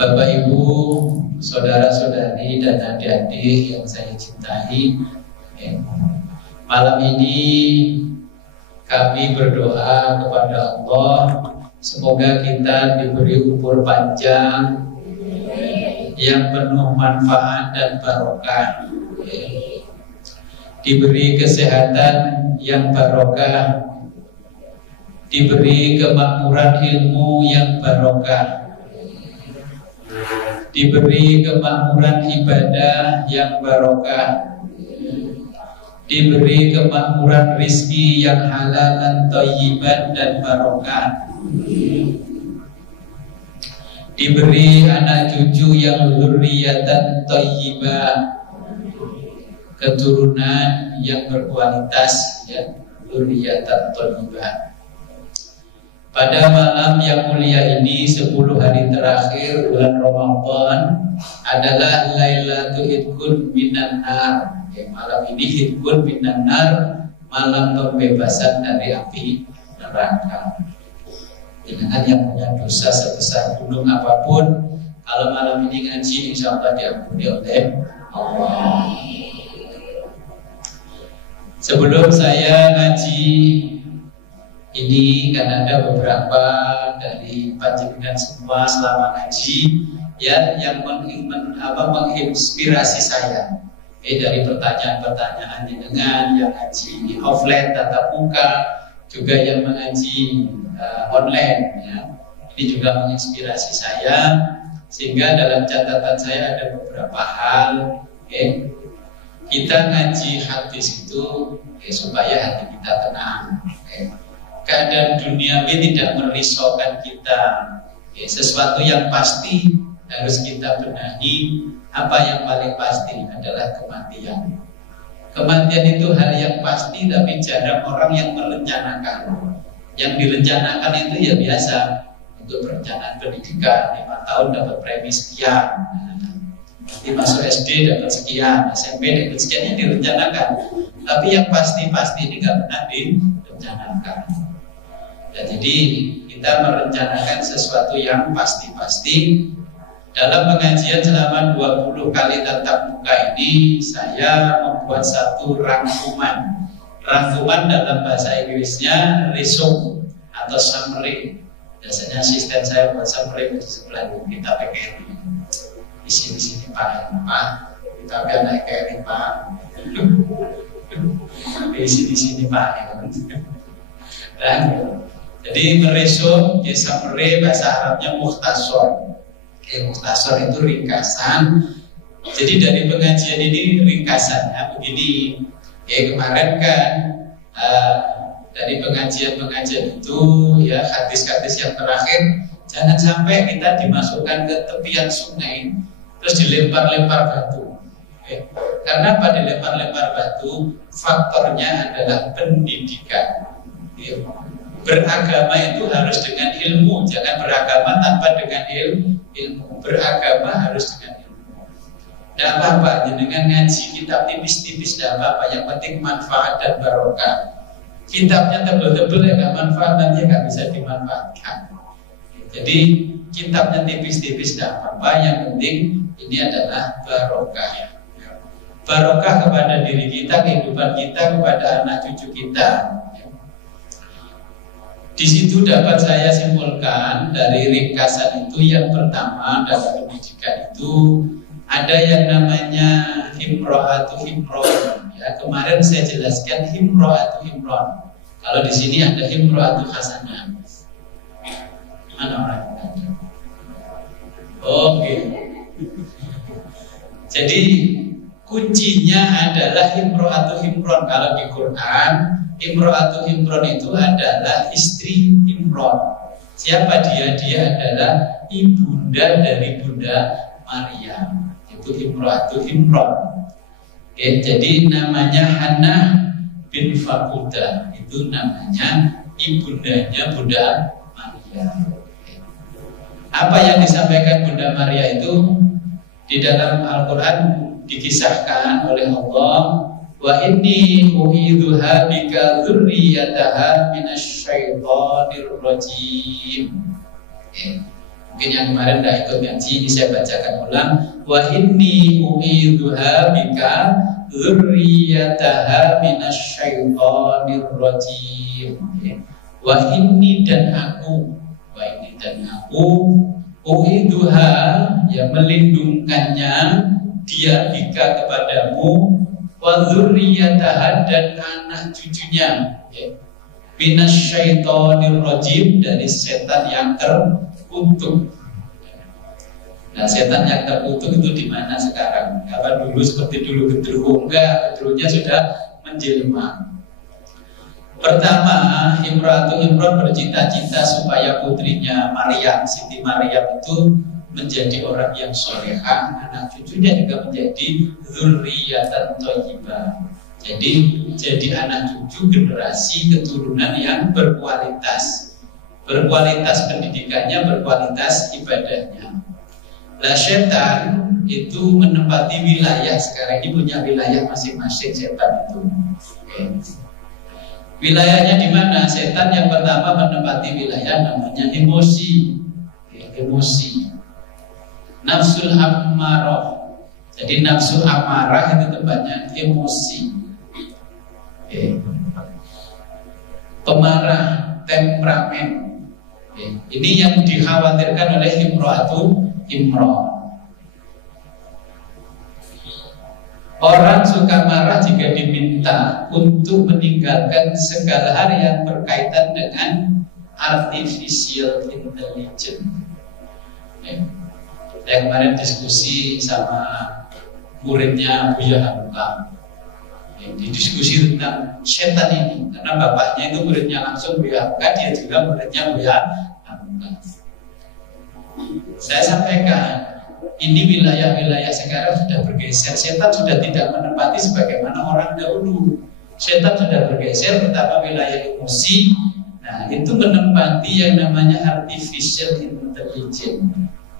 Bapak Ibu, saudara-saudari dan adik-adik yang saya cintai, malam ini kami berdoa kepada Allah, semoga kita diberi umur panjang yang penuh manfaat dan barokah, diberi kesehatan yang barokah, diberi kemakmuran ilmu yang barokah, diberi kemakmuran ibadah yang barokah, diberi kemakmuran rizki yang halalan, thayyiban dan barokah, diberi anak cucu yang dzurriyyatan thayyibah, keturunan yang berkualitas, ya, dzurriyyatan thayyibah. Pada malam yang mulia ini, 10 hari terakhir bulan Ramadan adalah Lailatul Idkun minan nar. Malam ini Idkun minan nar, malam pembebasan dari api neraka. Dengan yang punya dosa sebesar gunung apapun, kalau malam ini ngaji, insya Allah diampuni oleh Allah. Sebelum saya ngaji ini, kan ada beberapa dari panjenengan semua selama ngaji ya yang menginspirasi saya dari pertanyaan-pertanyaan jenengan yang ngaji offline tatap muka, juga yang mengaji online ya. Ini juga menginspirasi saya, sehingga dalam catatan saya ada beberapa hal kita ngaji hadis itu supaya hati kita tenang. Keadaan duniawi tidak merisaukan kita. Sesuatu yang pasti harus kita benahi. Apa yang paling pasti adalah kematian. Kematian itu hal yang pasti, tapi jarang orang yang merencanakan. Yang direncanakan itu ya biasa, untuk perencanaan pendidikan, 5 tahun dapat premi sekian, nanti masuk SD dapat sekian, SMP dapat sekian, yang direncanakan. Tapi yang pasti-pasti ini nggak pernah direncanakan. Dan jadi kita merencanakan sesuatu yang pasti-pasti. Dalam pengajian selama 20 kali tatap muka ini, saya membuat satu rangkuman. Rangkuman dalam bahasa Inggrisnya resume atau summary. Biasanya asisten saya buat summary di sebelah ini, kita pakai di sini Pak, kita anak kayak Pak, di sini Pak. Dan jadi meresum, ya summary bahasa Arabnya mukhtasar. Mukhtasar itu ringkasan. Jadi dari pengajian ini ringkasannya begini. Kemarin kan dari pengajian-pengajian itu ya hadis-hadis yang terakhir, jangan sampai kita dimasukkan ke tepian sungai terus dilempar-lempar batu. Karena pada dilempar-lempar batu, faktornya adalah pendidikan. Beragama itu harus dengan ilmu, jangan beragama tanpa dengan ilmu. Beragama harus dengan ilmu. Tidak apa-apa, dengan ngaji kitab tipis-tipis tidak apa-apa. Yang penting manfaat dan barokah. Kitabnya tebel-tebel ya nggak manfaat, nanti nggak bisa dimanfaatkan. Jadi kitabnya tipis-tipis tidak apa-apa. Yang penting ini adalah barokah. Barokah kepada diri kita, kehidupan kita, kepada anak cucu kita. Di situ dapat saya simpulkan dari ringkasan itu, yang pertama dalam pendidikan itu ada yang namanya himro'atu himron. Ya, kemarin saya jelaskan himro'atu himron. Kalau di sini ada himro'atu hasanah. Mana orang? Oke. Jadi kuncinya adalah himro'atu himron. Kalau di Quran, Imro'atu Imron itu adalah istri Imron. Siapa dia? Dia adalah ibunda dari Bunda Maria. Itu Imro'atu Imron. Jadi namanya Hannah bin Fakuda. Itu namanya ibundanya Bunda Maria. Apa yang disampaikan Bunda Maria itu di dalam Al-Quran dikisahkan oleh Allah. Wa inni u'idzuha bika dzurriyyataha minasyaitonir rajim. Mungkin yang kemarin tidak ikut ngaji, ini saya bacakan ulang. Wa inni u'idzuha bika dzurriyyataha minasyaitonir rajim. Wa inni dan aku u'idzuha, ya melindungkannya dia bika kepadamu, wa dzurriyyataha dan anak cucunya, minasyaitonir rajim, dari setan yang terkutuk. Nah, setan yang terkutuk itu di mana sekarang? Apa dulu seperti dulu genderuwo? Enggak, genderuwonya sudah menjelma. Pertama, Imron bercita-cita supaya putrinya Maryam, Siti Maryam itu menjadi orang yang solehah, anak cucunya juga menjadi dzurriyyatan thayyibah. Jadi anak cucu generasi keturunan yang berkualitas pendidikannya, berkualitas ibadahnya. Lah setan itu menempati wilayah, sekarang ini punya wilayah masing-masing setan itu. Wilayahnya di mana? Setan yang pertama menempati wilayah namanya emosi. Nafsul ammarah. Jadi nafsu amarah itu tempatnya emosi. Pemarah, temperamen. Ini yang dikhawatirkan oleh Imron. Orang suka marah jika diminta untuk meninggalkan segala hal yang berkaitan dengan artificial intelligence. Saya kemarin diskusi sama muridnya Buya Hamka. Didiskusi tentang setan ini, karena bapaknya itu muridnya langsung Buya Hamka, dia juga muridnya Buya Hamka. Saya sampaikan, ini wilayah-wilayah sekarang sudah bergeser. Setan sudah tidak menempati sebagaimana orang dahulu. Setan sudah bergeser, pertama wilayah emosi. Nah, itu menempati yang namanya artificial intelligence.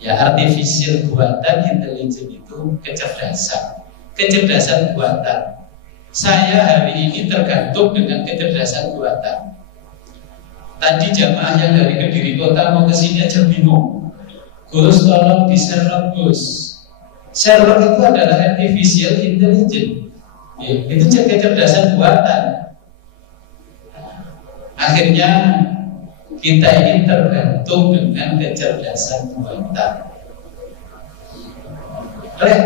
Ya, artificial buatan, intelligence itu kecerdasan buatan. Saya hari ini tergantung dengan kecerdasan buatan. Tadi jamaah yang dari Kediri Kota mau ke sini aja bingung. Gus, tolong di-Sherlock Gus. Sherlock itu adalah artificial intelligence. Itu kecerdasan buatan. Akhirnya kita ini tergantung dengan kecerdasan buatan.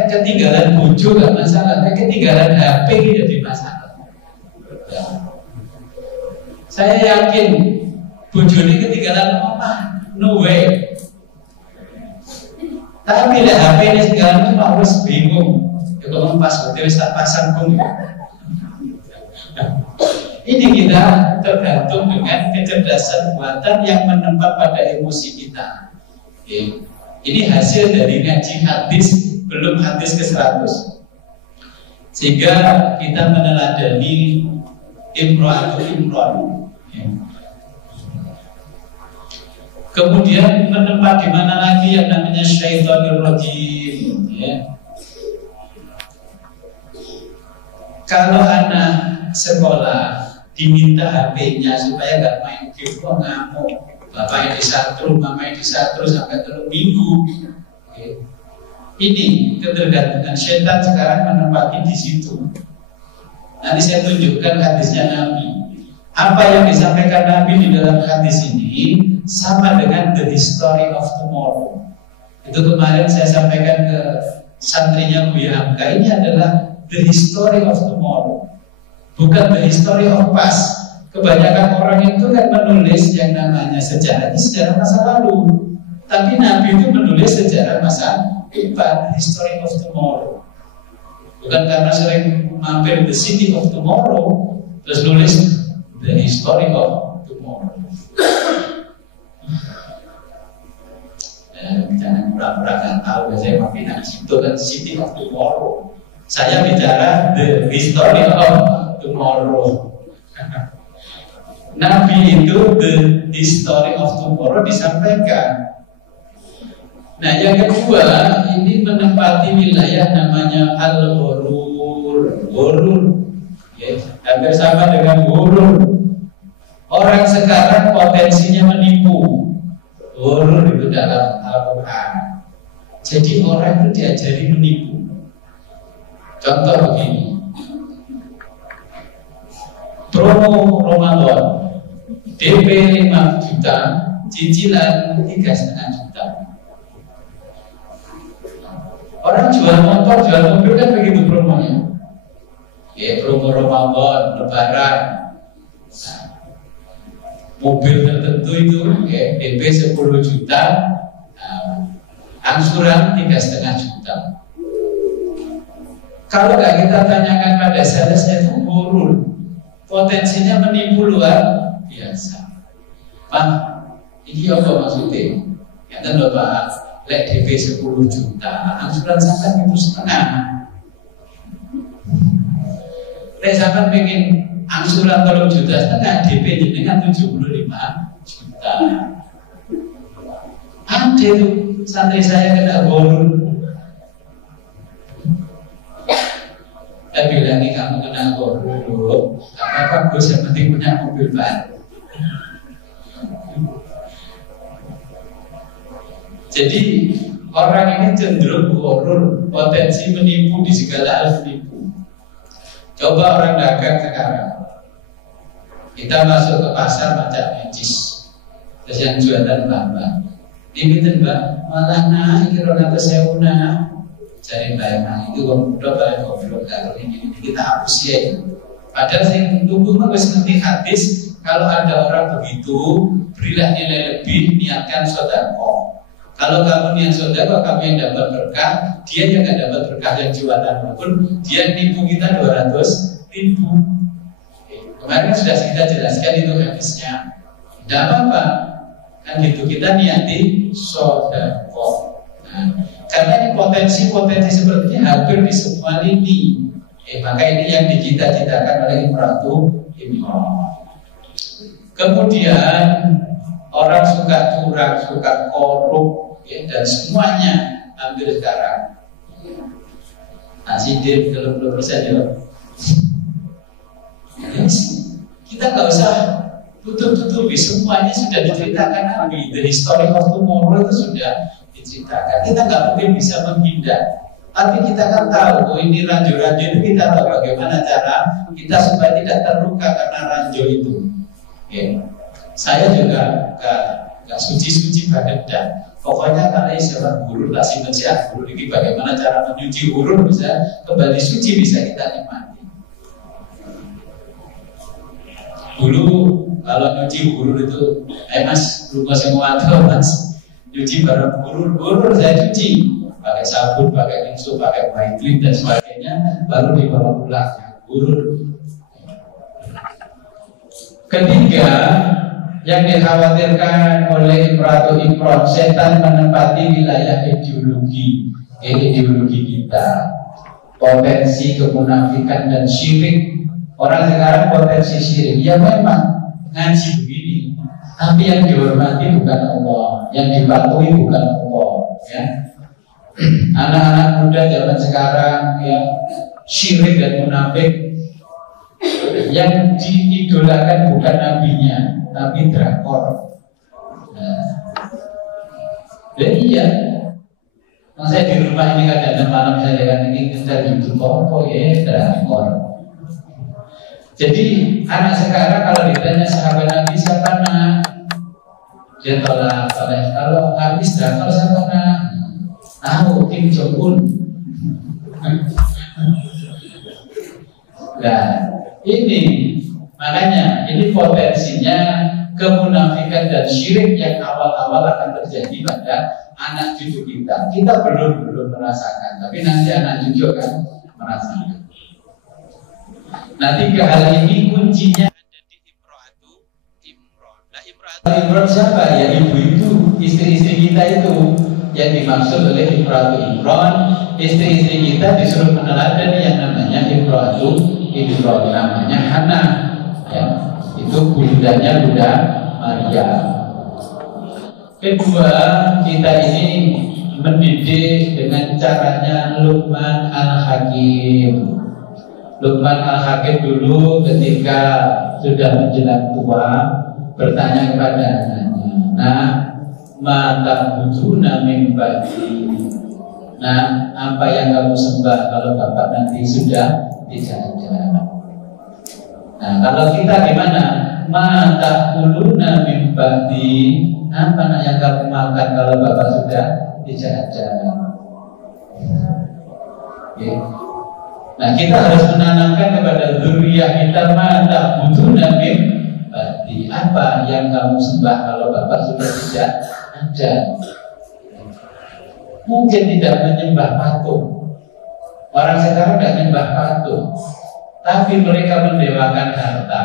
Ketinggalan bojo gak masalah, ketinggalan HP jadi masalah. Saya yakin bojo ini ketinggalan apa? No way. Tapi bila HP ini sekarang itu harus bingung. Ya kalau pas hotel tak pasang pun. Ini kita tergantung dengan kecerdasan buatan yang menempat pada emosi kita. Ini hasil dari ngaji hadis, belum hadis ke-100. Sehingga kita meneladani Imron. Kemudian menempat di mana lagi yang namanya syaitonir rajim. Kalau anak sekolah diminta HP-nya supaya nggak main game, kok ngamuk. Bapaknya disatru, mamanya disatru sampai 3 minggu. Ini ketergantungan setan sekarang menempati di situ. Nanti saya tunjukkan hadisnya Nabi. Apa yang disampaikan Nabi di dalam hadis ini sama dengan the history of tomorrow. Itu kemarin saya sampaikan ke santrinya Buya Hamka. Ini adalah the history of tomorrow, bukan the history of past. Kebanyakan orang itu kan menulis yang namanya sejarah masa lalu, tapi Nabi itu menulis sejarah masa depan, history of tomorrow. Bukan karena sering mampir the city of tomorrow terus nulis the history of tomorrow. Jangan pura-pura kan tahu, saya mampir itu kan city of tomorrow. Saya bicara the history of tomorrow. Nabi itu the history of tomorrow disampaikan. Nah, yang kedua, ini menempati wilayah namanya al-ghurur. Hampir sama dengan gurur. Orang sekarang potensinya menipu. Horor itu dalam Al-Quran. Jadi orang itu diajari menipu. Contoh begini, promo Ramadan DP 5 juta, cicilan 3,5 juta. Orang jual motor, jual mobil kan begitu promonya. Ya, promo Ramadan, Lebaran. Nah, mobil tertentu itu ya, DP 10 juta, angsuran 3,5 juta. Kalau nggak kita tanyakan pada salesnya itu horor, potensinya menipu luar biasa. Pak, ini apa maksudnya? Ya kan Bapak, lek DP 10 juta, angsuran sampai itu setengah. Lek sampai pengen angsuran 3 juta setengah, DP jenengan 75 juta. Ada itu santri saya kena horor. Saya bilangi kamu kena horor, apa-apa Gus, yang penting punya mobil baru. Jadi orang ini cenderung horor, potensi menipu di segala hal menipu. Coba orang dagang sekarang, kita masuk ke pasar macam necis, terus yang jualan mbak, ini mbak malah naik kira-kira sewu nah. Cari bayang itu udah bayang goblok kalau ini kita hapus ya. Padahal saya tunggu harus ngerti hadis, kalau ada orang begitu berilah nilai lebih, niatkan sedekah. Kalau kamu niat sedekah, kamu yang dapat berkah, dia yang nggak dapat berkah yang jualan pun dia nipu kita 200.000. Kemarin sudah kita jelaskan itu hadisnya. Tidak apa-apa, kan gitu kita niati sedekah. Karena ini potensi-potensi seperti ini hampir di semua lini. Maka ini yang dicita-citakan oleh Imratu Imran. Kemudian orang suka curang, suka korup, dan semuanya hampir sekarang. Sidin kalau 20% ya. Kita nggak usah tutup-tutupi, semuanya sudah diceritakan Nabi. The history of tomorrow itu sudah diceritakan. Kita nggak mungkin bisa menghindar. Tapi kita kan tahu, ini ranjau-ranjau itu kita tahu bagaimana cara kita supaya tidak terluka karena ranjau itu. Saya juga nggak suci-suci badan. Pokoknya kalau istilah guru lah si menciak guru ini bagaimana cara menyuci urun bisa kembali suci, bisa kita nikmati. Dulu kalau nyuci urun itu, mas rumah semua atau mas nyuci barang urun saya cuci pakai sabun, pakai tisu, pakai white dan sebagainya, baru dibawa pulang urun. Ketiga, yang dikhawatirkan oleh Imratu Imran, setan menempati wilayah ideologi kita, potensi kemunafikan dan syirik. Orang sekarang potensi syirik, ya memang ngaji begini, tapi yang dihormati bukan Allah, yang dipatuhi bukan Allah. Ya. Anak-anak muda zaman sekarang ya syirik dan munafik, yang diidolakan bukan nabinya, tapi drakor. Iya, saya di rumah ini kadang malam saya lihat ini kita YouTube apa ya drakor. Jadi anak sekarang kalau ditanya sahabat Nabi siapa nak, dia tolak. Kalau habis drakor siapa nak? Tahu Kim Jong Un. Nah, ini makanya ini potensinya kemunafikan dan syirik yang awal-awal akan terjadi pada anak cucu kita. Kita belum merasakan, tapi nanti anak cucu akan merasakan. Nah, tiga hal ini kuncinya ada di Imratu Imran. Nah, Imratu Imran siapa? Ya ibu itu, istri-istri kita itu yang dimaksud oleh Imratu Imran. Istri-istri kita disuruh meneladani yang namanya Imratu Imran, namanya Hana. Ya, itu bundanya Bunda Maria. Kedua, kita ini mendidik dengan caranya Luqman Al-Hakim. Luqman Al-Hakim dulu ketika sudah menjelang tua bertanya kepada anaknya, nah mata bujuna min ba'di. Nah, apa yang kamu sembah kalau bapak nanti sudah tidak ada? Nah, kalau kita gimana? Mata kuluna min ba'di. Apa yang kamu makan kalau bapak sudah tidak ada? Okay. Nah, kita harus menanamkan kepada zuriyah kita mata bujuna min ba'di. Apa yang kamu sembah kalau bapak sudah tidak ada? Mungkin tidak menyembah patung. Orang sekarang tidak menyembah patung, tapi mereka mendewakan harta,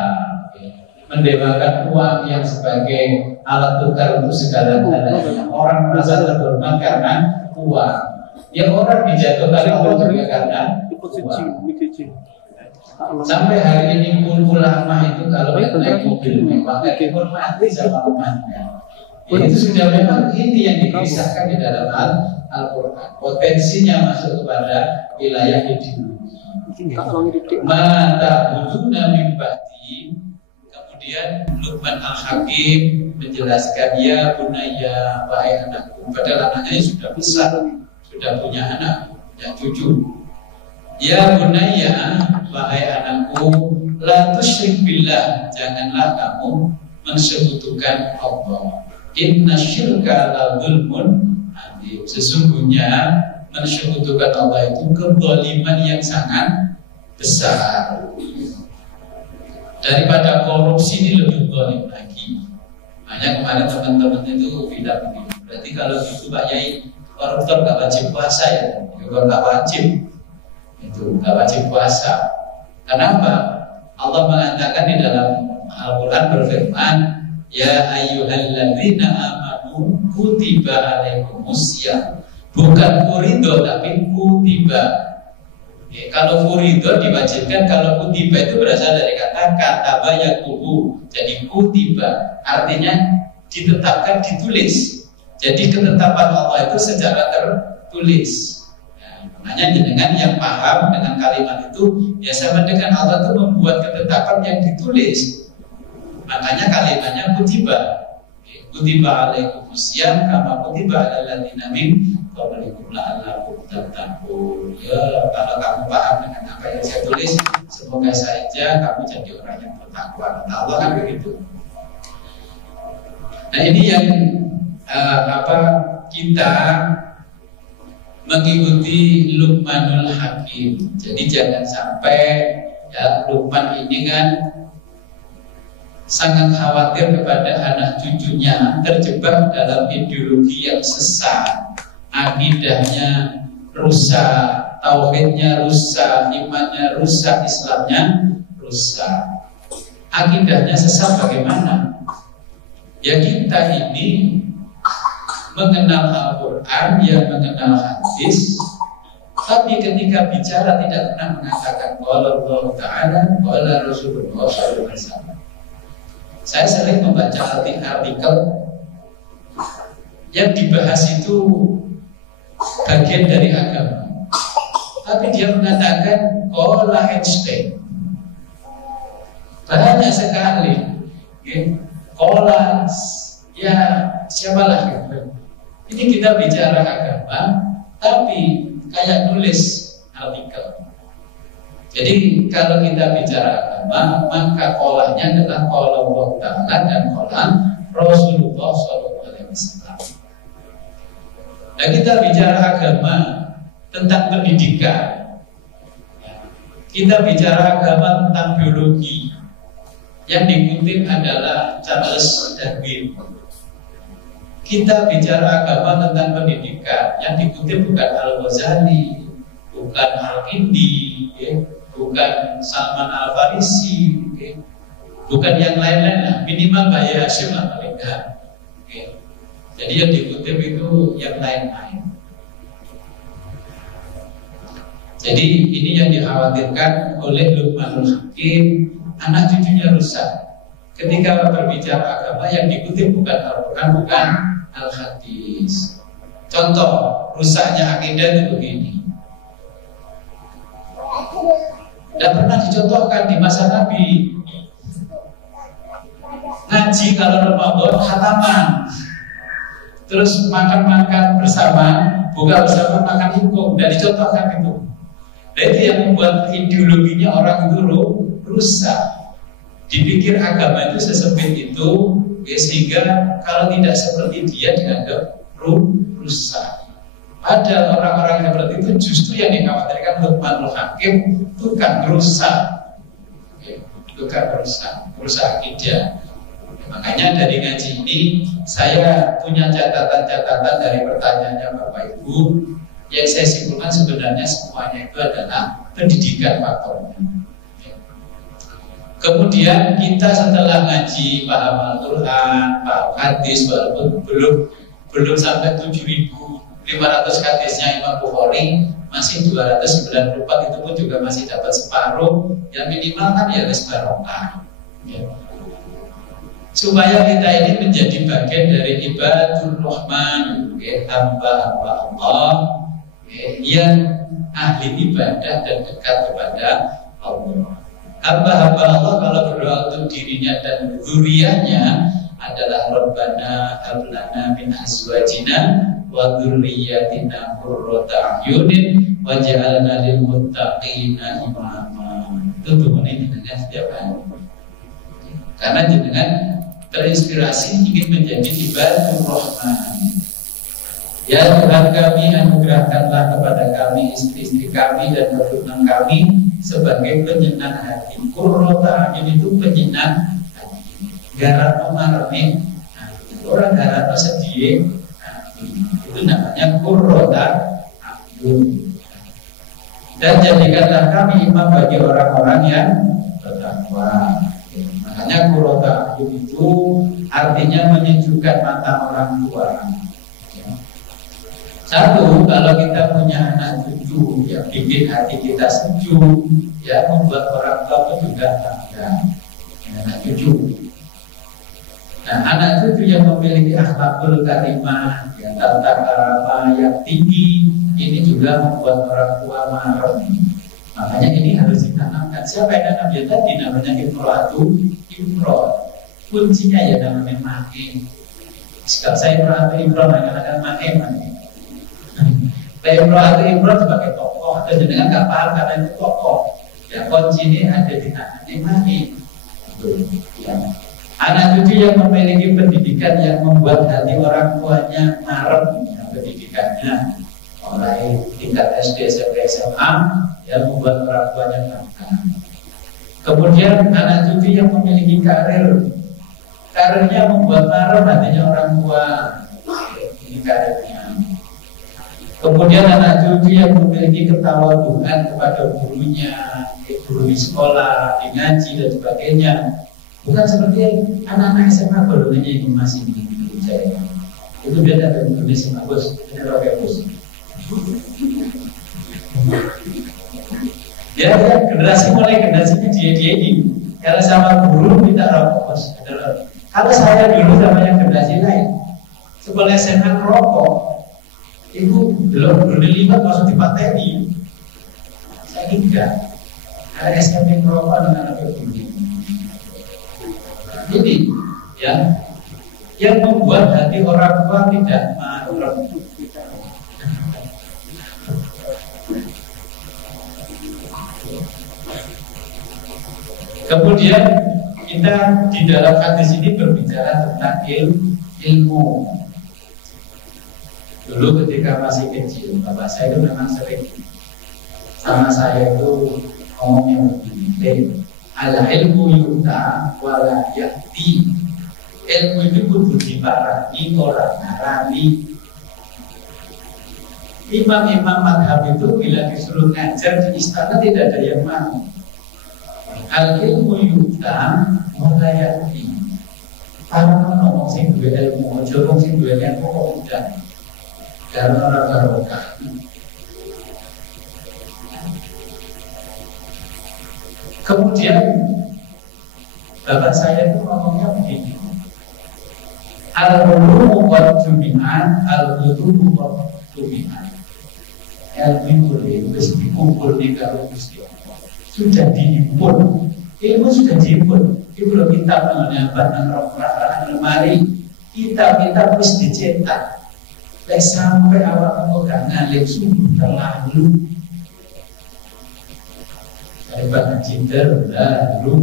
mendewakan uang yang sebagai alat tukar untuk segala-galanya. Orang merasa terhormat karena uang. Ya, orang dijatuhkan Allah juga karena uang. Sampai hari ini pun ulama itu kalau naik mobil mewah dihormati sama umatnya. Itu sudah memang inti yang dikisahkan di dalam Al-Quran. Potensinya masuk kepada wilayah ideologi. Mata bujuna min ba'di. Kemudian Luqman Al-Hakim menjelaskan, ya bunayya, wahai anakku. Padahal anaknya sudah besar, sudah punya anak, punya cucu. Ya bunayya, wahai anakku, la tusyrik billah, janganlah kamu mensekutukan Allah. Inna syirka la zulmun adzim. Sesungguhnya mensekutukan Allah itu kezaliman yang sangat besar. Daripada korupsi ini lebih zalim lagi. Makanya kemarin teman-teman itu bilang begini, berarti kalau itu Pak Yai, koruptor gak wajib puasa ya? Juga gak wajib. Itu gak wajib puasa. Kenapa? Allah mengatakan di dalam Al-Quran berfirman, ya ayyuhalladzina amanu kutiba alaikumusiyam. Bukan furido tapi kutiba. Kalau furido diwajibkan, kalau kutiba itu berasal dari kata kataba yakubu. Jadi kutiba artinya ditetapkan, ditulis. Jadi ketetapan Allah itu secara tertulis. Makanya dengan yang paham dengan kalimat itu, ya sama dengan Allah itu membuat ketetapan yang ditulis. Makanya kalimatnya kutiba. Kutiba alaikumusiyam kama kutiba alal ladzina min qablikum la'allakum tattaqun. Ya, kalau kamu paham dengan apa yang saya tulis, semoga saja kamu jadi orang yang bertakwa. Kata Allah kan begitu. Nah, ini yang kita mengikuti Luqmanul Hakim. Jadi jangan sampai ya, Luqman ini kan sangat khawatir kepada anak cucunya terjebak dalam ideologi yang sesat, akidahnya rusak, tauhidnya rusak, imannya rusak, Islamnya rusak. Akidahnya sesat bagaimana? Ya, kita ini mengenal Al-Quran, yang mengenal hadis, tapi ketika bicara tidak pernah mengatakan qala Allah Ta'ala, qala Rasulullah SAW. Saya sering membaca artikel yang dibahas itu bagian dari agama, tapi dia mengatakan qala Einstein. Banyak sekali qala ya siapalah gitu. Ini kita bicara agama, tapi kayak nulis artikel. Jadi kalau kita bicara agama, maka kolahnya adalah kolah Allah Ta'ala dan kolah Rasulullah SAW. Dan kita bicara agama tentang pendidikan, kita bicara agama tentang biologi. Yang dikutip adalah Charles Darwin. Kita bicara agama tentang pendidikan, yang dikutip bukan Al-Ghazali, bukan Al-Kindi, bukan Salman Al-Farisi, bukan yang lain-lain, minimal Bayi Hashim lah paling enggak. Jadi yang dikutip itu yang lain-lain. Jadi ini yang dikhawatirkan oleh Luqmanul Hakim, anak cucunya rusak. Ketika berbicara agama, yang dikutip bukan Al-Quran, bukan Al-Hadis. Contoh rusaknya akidah itu begini. Dan pernah dicontohkan di masa Nabi. Ngaji kalau Ramadan khataman. terus makan-makan bersama, buka bersama, makan hukum, dan dicontohkan itu. Dan itu yang membuat ideologinya orang itu rusak. Dipikir agama itu sesempit itu, ya, sehingga kalau tidak seperti dia dianggap rusak. Padahal orang-orang yang seperti itu justru yang dikhawatirkan Luqmanul Hakim bukan rusak, ya, bukan rusak akidah. Makanya dari ngaji ini saya punya catatan-catatan dari pertanyaannya Bapak Ibu. Yang saya simpulkan sebenarnya semuanya itu adalah pendidikan faktornya. Kemudian kita setelah ngaji paham Al-Quran, paham hadis, walaupun belum sampai 7.500 hadisnya Imam Bukhari, masih 294, itu pun juga masih dapat separuh. Yang minimal kan ya barokah, ya. Supaya kita ini menjadi bagian dari ibadur rahman, ya, hamba-hamba Allah, ya, yang ahli ibadah dan dekat kepada Allah. Hamba-hamba Allah kalau berdoa untuk dirinya dan dzurriyyahnya adalah Rabbana hablana min azwajina wa dzurriyyatina qurrata a'yunin waj'alna lil muttaqina imama. Itu ini dengan setiap hari. Karena jenengan terinspirasi ingin menjadi ibadur rahman. Ya Tuhan kami, anugerahkanlah kepada kami, istri-istri kami dan keturunan kami sebagai penyenang hati. Qurrata a'yun itu penyenang hati. Garap memarami hati. Orang garap sedih hati. Itu namanya qurrata a'yun. Dan jadikanlah kami imam bagi orang-orang yang bertakwa. Makanya qurrata a'yun itu artinya menyejukkan mata orang tua. Satu, kalau kita punya anak cucu yang bikin hati kita sejuk, ya membuat orang tua itu juga bangga. Anak cucu. Nah, anak cucu yang memiliki akhlakul karimah, ya, tata krama yang tinggi, ini juga membuat orang tua marah. Makanya ini harus ditanamkan. Siapa yang nanam ya tadi namanya imro'atu imro'. Kuncinya ya namanya mane. Sekarang saya imro'atu akan mane. Imro'atu imro' sebagai tokoh, dan jangan nggak paham karena itu tokoh. Ya kunci ini ada di tangan mane. Ya. Anak cucu yang memiliki pendidikan yang membuat hati orang tuanya marem, ya, pendidikannya mulai tingkat SD, SMP, SMA, yang membuat orang tuanya bangga. Kemudian anak cucu yang memiliki karirnya membuat marem hatinya orang tua, ini karirnya. Kemudian anak cucu yang memiliki ketawaduan kepada gurunya, guru di sekolah, di ngaji dan sebagainya. Bukan seperti anak-anak SMA baru aja yang masih di saya. Itu beda dari guru SMA bos, beda pakai bos. Ya, generasi mulai generasinya dia ini. Kalau sama guru minta rokok bos. Kalau saya dulu sama yang generasi lain, sekolah SMA rokok. Itu belum berlipat langsung dipateni. Saya enggak. Ada SMP merokok dengan anak begini. Ini ya, yang membuat hati orang tua tidak marem. Kemudian kita di dalam hadis ini berbicara tentang ilmu. Dulu ketika masih kecil, bapak saya itu memang sering sama saya itu ngomongnya begini, al-ilmu yu'ta wala ya'ti. Ilmu itu kudu diparani, orang ngarani. Imam-imam madhab itu bila disuruh ngajar di istana tidak ada yang mau. Al-ilmu yu'ta wala ya'ti. Karena ngomong sing duwe ilmu, aja ngomong sing duwe ilmu kok udah. Karena orang barokah. Kemudian bapak saya itu ngomongnya begini, al-ulumu qad jumi'an, al-ulumu qad jumi'an. Ilmu itu dikumpul di kalau Gusti Allah. Sudah dihimpun. Ilmu sudah dihimpun. Itu kitab mengenai bahan roh lemari. Kitab-kitab harus dicetak. sampai awakmu gak ngalim sungguh terlalu. Daripada ngaji terlalu.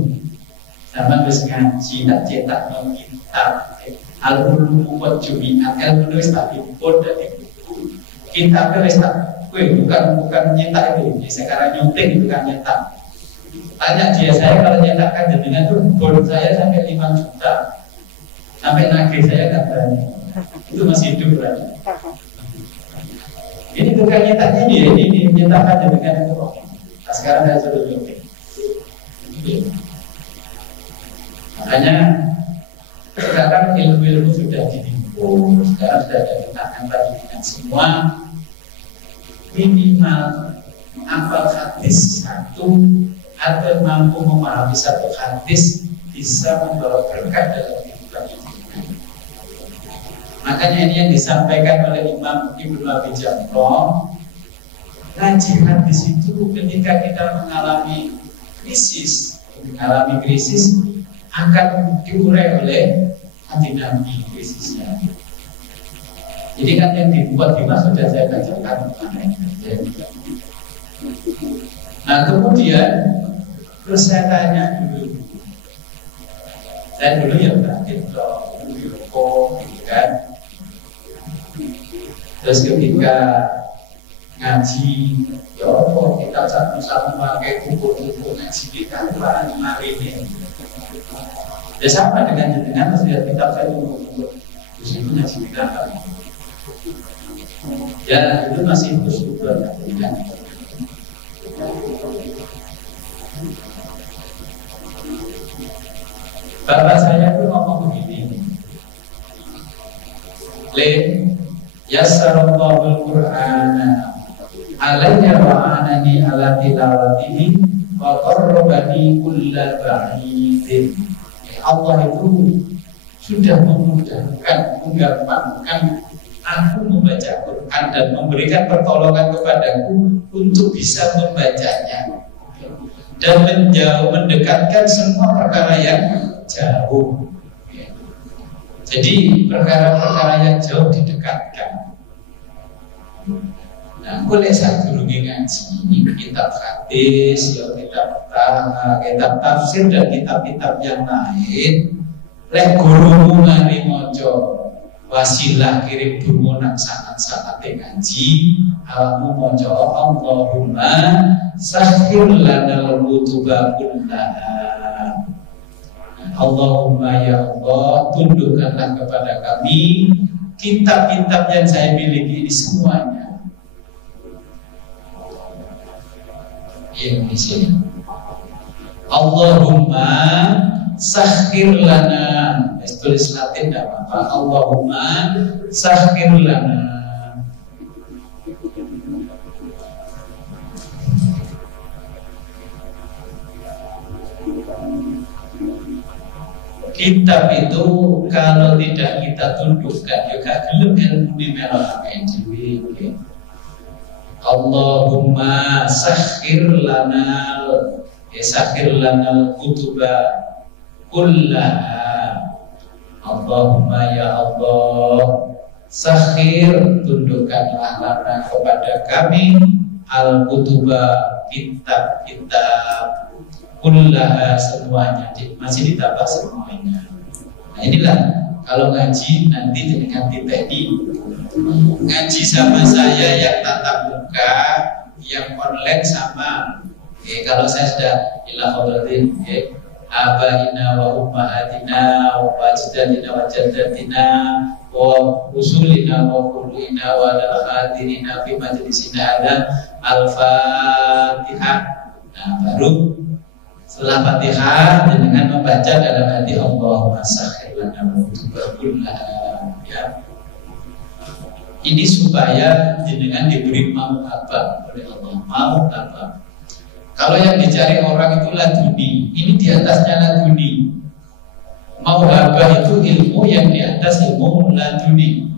Sama terus ngaji tak cetak no kitab. Al-Ulum buat Jumiat, al-Ulum tak dibuat dari buku. Kitabnya tak, bukan nyetak itu. Sekarang nyunting bukan nyetak. Tanya dia, saya kalau nyetakkan jenengan tuh bor saya sampai 5 juta. Sampai nagih saya tak berani. Itu masih hidup berani. Ini bukan nyetaknya dia, ini nyetakkan jenengan itu. Nah, sekarang saya sudah nyunting. Makanya sekarang ilmu-ilmu sudah ditimbul, sekarang sudah ada di tangan dengan semua. Minimal hafal hadis satu atau mampu memahami satu hadis bisa membawa berkah dalam kehidupan ini. Makanya ini yang disampaikan oleh Imam Ibnu Abi Jamrah, ngaji hadis itu ketika kita mengalami krisis akan diurai oleh hati Nabi krisisnya. Jadi kan yang dibuat Dimas sudah saya bacakan kemarin. Nah kemudian terus saya tanya dulu. Saya dulu ya berakhir dulu kan. Terus ketika ngaji, ya kita satu-satu pakai kumpul-kumpul ngaji kita hari ini. Ya sama dengan lihat kitab saya kumpul-kumpul. Terus itu ngaji kita. Ya itu masih bersyukur kan. Bapak saya itu ngomong begini, yassarallahu al-Qur'ana alayya wa anani ala tilawatihi wa qarrabani kulla ba'idin. Allah itu sudah memudahkan, menggampangkan aku membaca Quran dan memberikan pertolongan kepadaku untuk bisa membacanya dan mendekatkan semua perkara yang jauh. Jadi perkara-perkara yang jauh didekatkan. Nah, boleh saya dulu ngaji ini kitab hadis, ya kitab tafsir dan kitab-kitab yang lain. Lek gurumu ngari mojo wasilah kirim dungo nang sangat-sangat ngaji, alamu mojo Allahumma sahhir lanal kutuba kullaha. Allahumma ya Allah, tundukkanlah kepada kami kitab-kitab yang saya miliki ini semuanya. Ini di sini. Allahumma sahhir lana. Tulis Latin tidak apa-apa. Allahumma sahhir lana. Kitab itu kalau tidak kita tundukkan juga gelem ilmu di melok NJW. Allahumma sahhir lanal kutuba kullaha. Allahumma ya Allah, sahhir, tundukkanlah lana kepada kami al kutuba, kitab-kitab kullaha, semuanya. Masih ditambah semuanya. Nah inilah kalau ngaji nanti dengan tadi ngaji sama saya yang tatap muka, yang online sama. Kalau saya sudah ila hadratin abaina wa ummahatina wa ajdadina wa jaddatina wa usulina wa quluina wa al-hadirina fi majlisina hadza al-Fatihah. Nah baru setelah Fatihah dengan membaca dalam hati Allahumma sahhir lana kutubakullah, ya. Ini supaya dengan diberi mau apa oleh Allah, mau apa. Kalau yang dicari orang itu laduni, ini di atasnya laduni. Mau apa itu ilmu yang di atas ilmu laduni.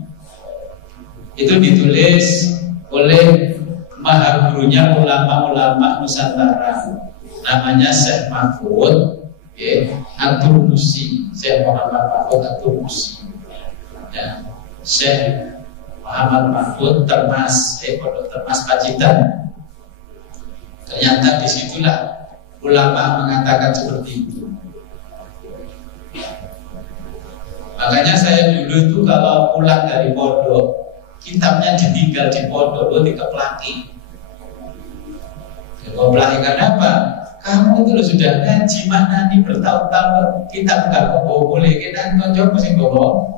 Itu ditulis oleh maha gurunya ulama-ulama Nusantara. Namanya Syekh Mahfud At-Turmusi, Syekh Muhammad Mahfud At-Turmusi. Ya, Syekh Muhammad Mahfud Termas, Pondok Termas Pacitan. Ternyata disitulah ulama mengatakan seperti itu. Makanya saya dulu itu kalau pulang dari pondok, kitabnya ditinggal di pondok, lo dikeplaki. Dikeplaki karena apa? Kamu itu lo sudah ngaji maknani bertahun-tahun, kitab nggak boleh kita tonjok mesti bawa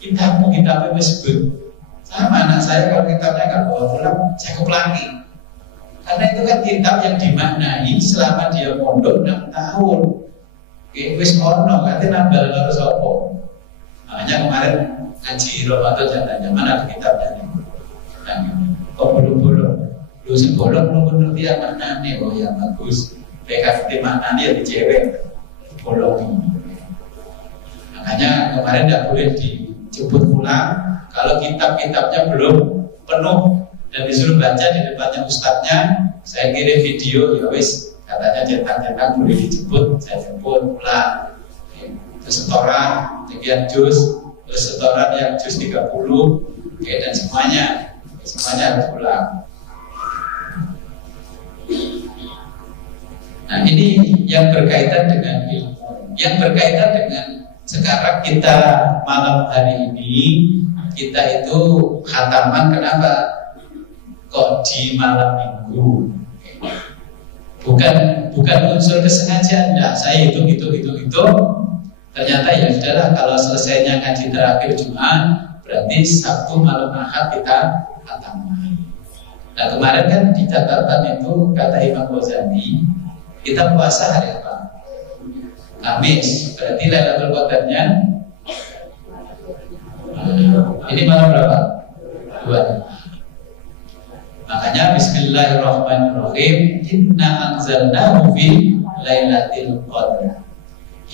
kitabmu, kitabnya disebut. Sama anak saya kalau kitabnya nggak bawa pulang, saya keplaki. Karena itu kan kitab yang dimaknai selama dia pondok 6 tahun. Wis ono, katanya nambah harus apa? Makanya kemarin ngaji Ramadan jangan mana ada kitabnya. Nah, kok bolong-bolong? Lu sing bolong belum ngerti ya maknanya. Oh ya bagus. PKT maknanya ya di cewek bolong. Makanya kemarin tidak boleh dijemput pulang kalau kitab-kitabnya belum penuh dan disuruh baca di depannya ustadznya. Saya kirim video, ya wis katanya cetak-cetak boleh dijemput, saya jemput pulang. Terus setoran sekian juz, terus setoran yang juz 30, dan semuanya harus pulang. Nah ini yang berkaitan dengan ilmu, yang berkaitan dengan sekarang kita malam hari ini kita itu khataman. Kenapa kok di malam minggu? Bukan unsur kesengajaan. Nah, saya hitung. Ternyata ya sudahlah, kalau selesainya ngaji terakhir Jumat, berarti Sabtu malam Ahad kita khataman. Nah kemarin kan di catatan itu kata Imam Ghazali, kita puasa hari apa? Kamis. Berarti Lailatul Qadarnya ini malam berapa? 2. Makanya Bismillahirrahmanirrahim. Inna anzalnahu fi Lailatul Qadar.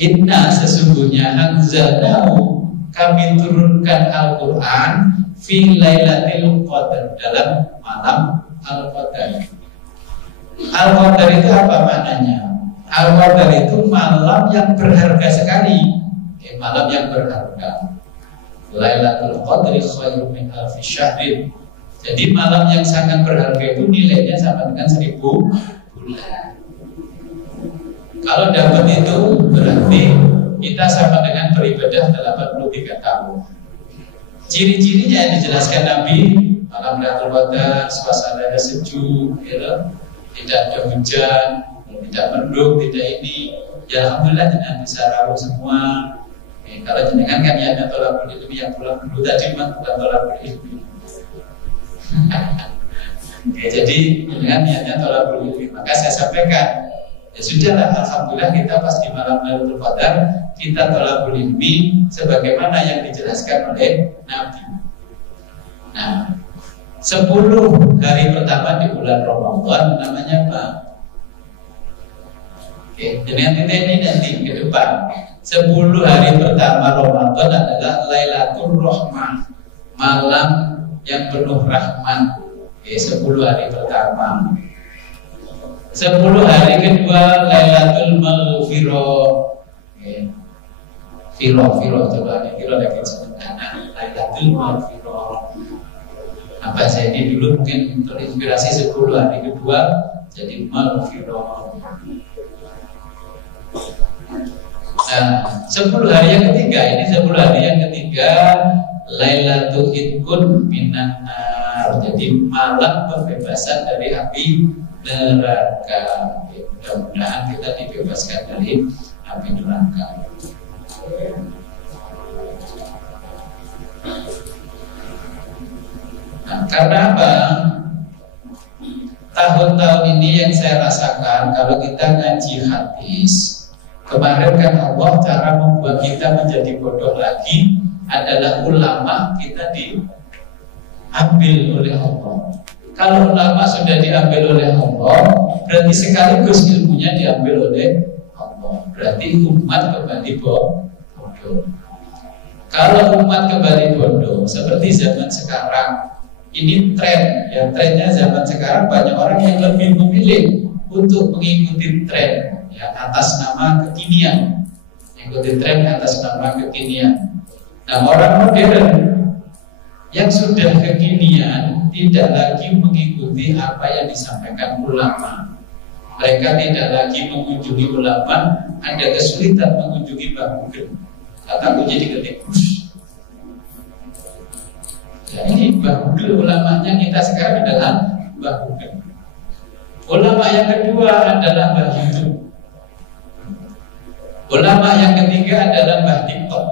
Inna sesungguhnya anzalnahu kami turunkan Al-Quran fi Lailatul Qadar dalam malam Al-Qadar. Al-Qadar itu apa maknanya? Al-Qadar itu malam yang berharga sekali. Malam yang berharga. Lailatul Qadri khairun min alfi syahrin. Jadi malam yang sangat berharga itu nilainya sama dengan 1000 bulan. Kalau dapat itu berarti kita sama dengan beribadah 83 tahun. Ciri-cirinya yang dijelaskan Nabi, malam Lailatul Qadar suasananya sejuk, ya, tidak ada hujan, tidak mendung, tidak ini. Ya alhamdulillah dengan bisa rawuh semua. Kalau jenengan kan ya tolak ilmi yang pulang dulu tadi bukan tolak ilmi. Jadi dengan niatnya tolak ilmi. Maka saya sampaikan, ya sudahlah, alhamdulillah kita pas di malam Lailatul Qadar kita tolak ilmi sebagaimana yang dijelaskan oleh Nabi. Nah, 10 hari pertama di bulan Ramadan namanya apa? Oke, dengan ini nanti ke depan. 10 hari pertama Ramadan adalah Lailatul Rahmah, malam yang penuh rahmat. Oke, 10 hari pertama. 10 hari kedua Lailatul Maghfirah. Oke. Firo coba nih, Firo lagi sebenarnya Lailatul Maghfirah. Apa saya ini dulu mungkin terinspirasi 10 hari kedua jadi Maghfirah. Nah, 10 hari yang ketiga, ini 10 hari yang ketiga Lailatul Idkun minan nar. Jadi malam pembebasan dari api neraka. Ya, mudah-mudahan kita dibebaskan dari api neraka. Nah, karena apa? Tahun-tahun ini yang saya rasakan kalau kita ngaji hadis, kemarin kan Allah cara membuat kita menjadi bodoh lagi adalah ulama kita diambil oleh Allah. Kalau ulama sudah diambil oleh Allah, berarti sekaligus ilmunya diambil oleh Allah. Berarti umat kembali bodoh. Kalau umat kembali bodoh seperti zaman sekarang, ini tren. Ya, trennya zaman sekarang banyak orang yang lebih memilih untuk mengikuti tren, ya, atas nama kekinian. Mengikuti tren atas nama kekinian. Nah, orang modern yang sudah kekinian tidak lagi mengikuti apa yang disampaikan ulama. Mereka tidak lagi mengunjungi ulama, ada kesulitan mengunjungi Mbah Mugeng. Kata kunci diketik. Ya, ini Mbah Mugeng, ulamanya kita sekarang adalah Mbah Mugeng. Ulama yang kedua adalah Mbah Yusuf. Ulama yang ketiga adalah Mbah TikTok.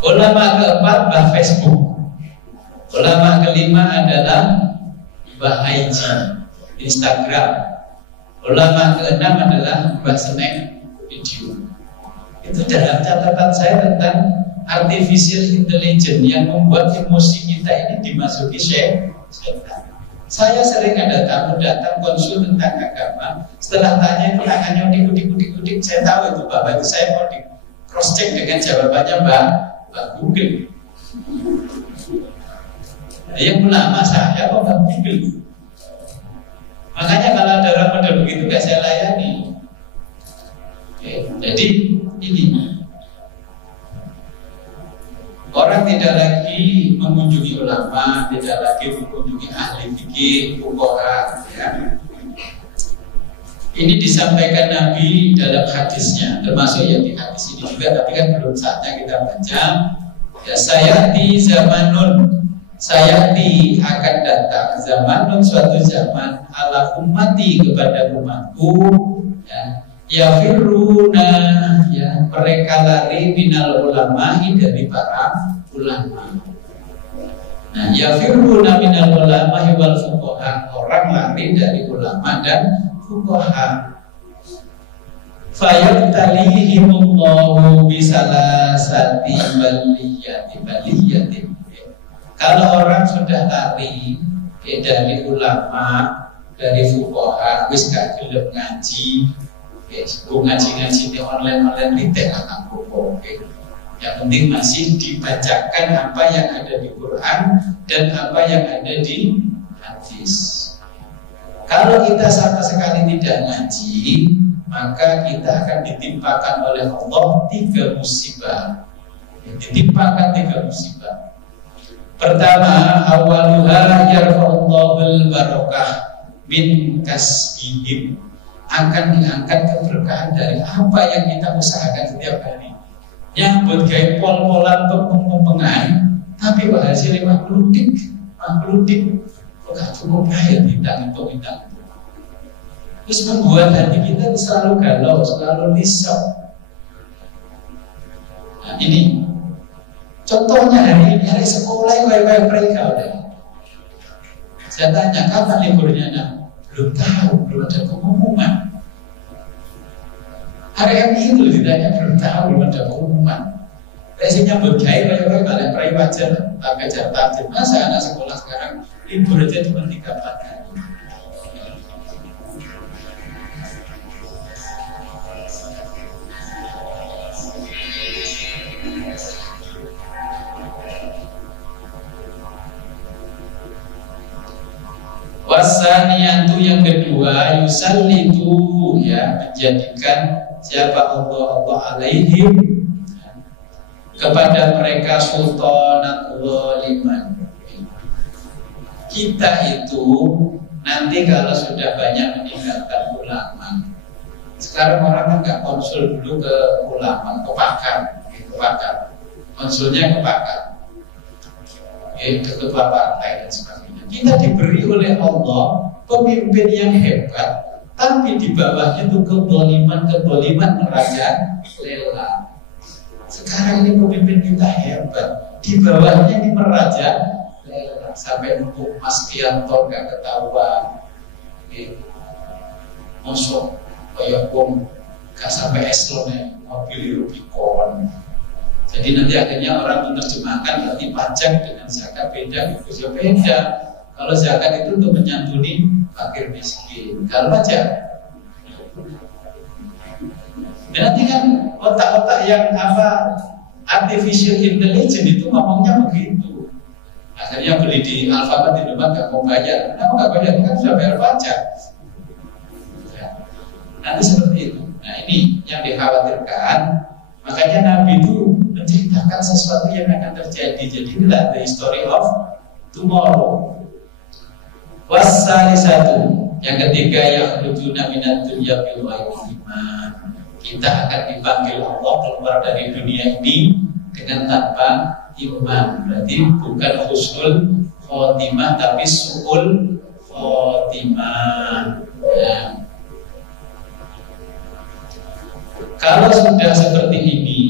Ulama keempat Mbah Facebook. Ulama kelima adalah Mbah IG, Instagram. Ulama keenam adalah Mbah Snack video. Itu dalam catatan saya tentang artificial intelligence yang membuat emosi kita ini dimasuki setan. Saya sering ada tamu datang konsul tentang agama. Setelah tanya itu tangannya udik-udik, saya tahu itu Bapak itu saya mau di cross check dengan jawabannya Mbak Google. Yang ulama saya kok Mbak Google. Makanya kalau ada orang model begitu gak saya layani. Jadi ini orang tidak lagi mengunjungi ulama, tidak lagi mengunjungi ahli fikih, fuqaha, ya. Ini disampaikan Nabi dalam hadisnya, termasuk yang di hadis ini juga, tapi kan belum saatnya kita baca. Ya, sayati zamanun, sayati akan datang zamanun, suatu zaman ala ummati kepada umatku, ya. Yafiruna, ya, mereka lari minal ulama dari para ulama. Nah, yafiruna minal ulama wal fuqaha, orang lari dari ulama dan fuqaha. Fayabtalihimullahu bisalasati baliyatin. Kalau orang sudah lari dari ulama, dari fuqaha, wis gak gelem ngaji. Ngaji-ngaji di online litek akan pokok. Yang penting masih dibacakan apa yang ada di Quran dan apa yang ada di hadis. Kalau kita sama sekali tidak ngaji, maka kita akan ditimpakan oleh Allah 3 musibah. Ditimpakan 3 musibah. Pertama, awaluha yarfa'ullahul barakah min kasbihim, akan diangkat keberkahan dari apa yang kita usahakan setiap hari. Yang buat gaya pol-polan pempengan, tapi hasilnya makludik, kok cukup bayar bintang itu. Terus membuat hati kita selalu galau, selalu risau. Nah ini contohnya hari ini, hari sekolah kayak mereka udah. Saya tanya kapan liburnya? Nah, belum tahu, belum ada pengumuman. Hari ini itu ditanya belum tahu, belum ada pengumuman. Resikonya bergaya kayak kalian peraih wajar, pakai jatah. Masa anak sekolah sekarang libur aja cuma 3-4 hari. Wasaniyatu yang kedua, yusallitu, ya, menjadikan siapa Allah alaihim, kepada mereka sultanat zaliman. Kita itu nanti kalau sudah banyak meninggalkan ulama, sekarang orang kan nggak konsul dulu ke ulama, ke pakar, konsulnya ke pakar, ke ketua partai dan sebagainya. Kita diberi oleh Allah pemimpin yang hebat, tapi di bawahnya itu kedoliman merajalela. Sekarang ini pemimpin kita hebat, di bawahnya ini merajalela, sampai untuk Mas Pianto gak ketahuan, masuk kayak bom, gak sampai eselonnya mobil Rubicon. Jadi nanti akhirnya orang menerjemahkan berarti pajak dengan zakat beda, itu beda. Kalau zakat itu untuk menyantuni fakir miskin, kalau pajak. Dan nanti kan otak-otak yang artificial intelligence itu ngomongnya begitu. Akhirnya beli di Alfamart di rumah gak mau bayar. Kenapa gak bayar? Kan sudah bayar pajak. Ya. Nanti seperti itu. Nah ini yang dikhawatirkan Makanya Nabi itu menceritakan sesuatu yang akan terjadi. Jadi inilah the history of tomorrow. Wassalisatu, yang ketiga, yakhrujuna minad dunya bil ghairi iman. Kita akan dipanggil Allah keluar dari dunia ini dengan tanpa iman. Berarti bukan husnul khotimah tapi su'ul khotimah. Ya. Kalau sudah seperti ini,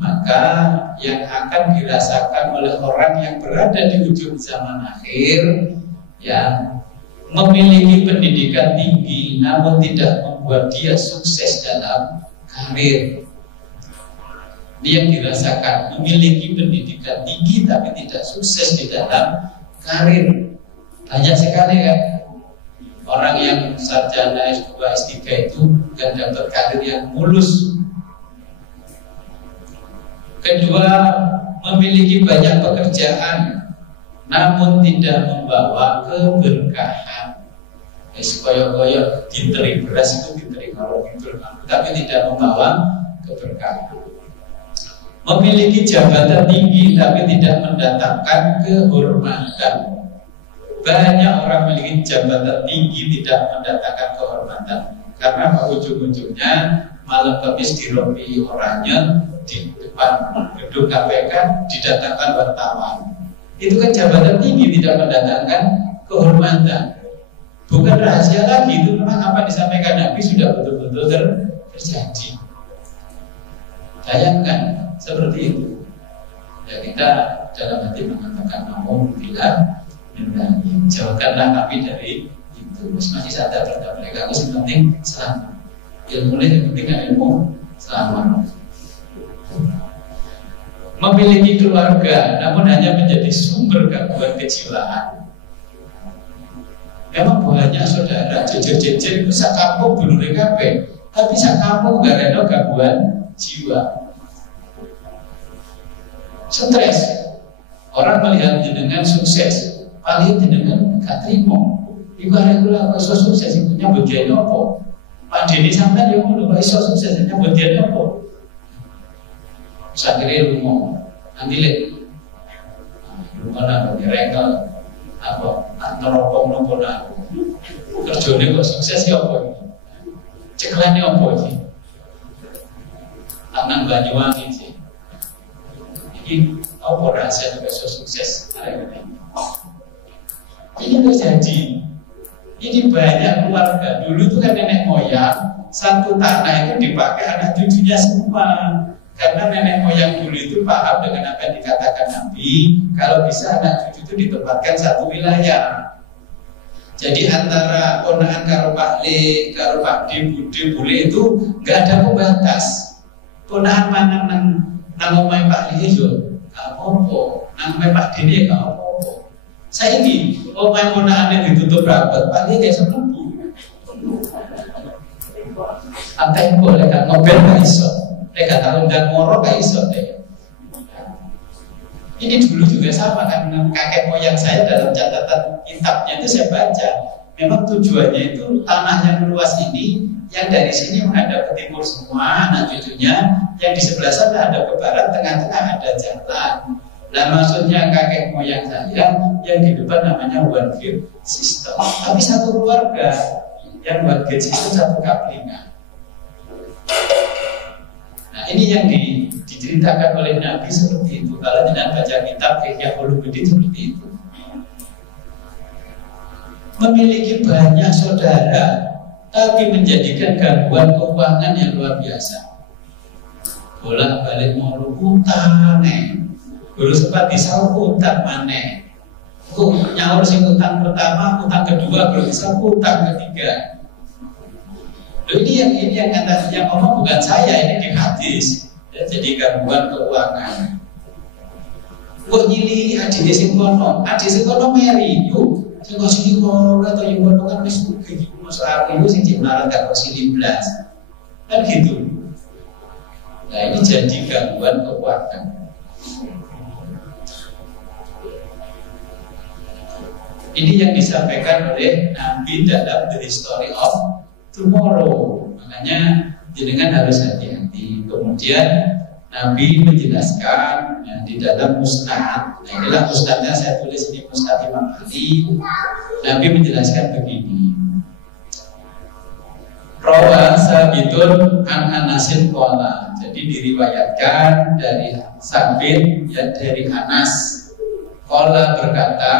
maka yang akan dirasakan oleh orang yang berada di ujung zaman akhir, yang memiliki pendidikan tinggi namun tidak membuat dia sukses dalam karir. Ini yang dirasakan, memiliki pendidikan tinggi tapi tidak sukses di dalam karir. Banyak sekali kan orang yang sarjana S2, S3 itu dan dapat karir yang mulus. Kedua, memiliki banyak pekerjaan namun tidak membawa keberkahan. Koyok-koyok diteri beras itu diteri kalau tapi tidak membawa keberkahan. Memiliki jabatan tinggi tapi tidak mendatangkan kehormatan. Banyak orang memiliki jabatan tinggi tidak mendatangkan kehormatan. Karena ujung-ujungnya malam Kamis diropi orangnya di depan gedung KPK didatangkan wartawan. Itu kan jabatan tinggi tidak mendatangkan kehormatan. Bukan rahasia lagi, itu memang apa disampaikan Nabi sudah betul-betul terjadi. Bayangkan seperti itu. Ya kita dalam hati mengatakan mau bilang jauhkanlah kami dari itu. Masih sadar terhadap mereka. Aku yang penting selamat. Ilmu yang penting ilmu selamat. Memiliki keluarga namun hanya menjadi sumber gangguan kejiwaan. Memang banyak saudara jejer-jejer itu sak kampung bunuh kabeh, tapi sak kampung gak ada gangguan jiwa. Stres. Orang melihat jenengan sukses, paling jenengan gak terima. Ibarat kula kok sukses iku nyambut gawe apa? Pak Deni sampean yo ngono kok iso sukses nyambut gawe apa? Sakire rumah, nanti lihat rumah apa direngkel apa neropong nopo nak kerjanya kok sukses ya apa? Ceklannya apa sih? Tanang Banyuwangi sih. Ini apa rahasia juga sukses? Ini terjadi. Ini banyak keluarga. Dulu itu kan nenek moyang satu tanah itu dipakai anak cucunya semua. Karena nenek moyang dulu itu paham dengan apa yang dikatakan Nabi, kalau bisa anak cucu itu ditempatkan satu wilayah. Jadi antara ponakan karo Pak Le, karo Pak D, Bude, Bule itu nggak ada pembatas. Ponakan mana nang omahe Pak Le itu nggak apa-apa, nang omahe Pak D nggak apa-apa. Saya ini omahe ponakannya ditutup rapat, Pak Le nggak sembuh. Apa yang boleh kan ngobel nggak iso. Kata undang moro gak iso deh. Ini dulu juga sama kan kakek moyang saya dalam catatan kitabnya itu saya baca. Memang tujuannya itu tanah yang luas ini yang dari sini menghadap ke timur semua anak cucunya, yang di sebelah sana ada ke barat, tengah-tengah ada jalan. Nah maksudnya kakek moyang saya yang di depan namanya one gate system. Tapi satu keluarga yang one gate system satu kaplingan. Nah ini yang diceritakan oleh Nabi seperti itu. Kalau tidak baca kitab Ihya Ulumuddin seperti itu. Memiliki banyak saudara, tapi menjadikan gangguan keuangan yang luar biasa. Bolak-balik mau utang, baru sempat disaur utang maneh. Nyaur sing utang pertama, utang kedua, belum bisa utang ketiga. Ini yang katanya ngomong bukan saya, ini di hadis. Ya, jadi gangguan keuangan. Kok nyili adik sing kono meri yuk. Sing kok sing kono atau yang kono kan wis sugih iku masalah aku sing jemlaran gak kok 19. Kan gitu. Nah, ini jadi gangguan keuangan. Ini yang disampaikan oleh Nabi dalam The History of Tomorrow. Makanya jenengan harus hati-hati. Kemudian Nabi menjelaskan ya, di dalam Musnad. Nah, inilah Musnadnya saya tulis ini, Musnad Imam Ali. Nabi menjelaskan begini. Rawa Sabitun an Anasin qala. Jadi diriwayatkan dari Sabit ya, dari Anas. Qala berkata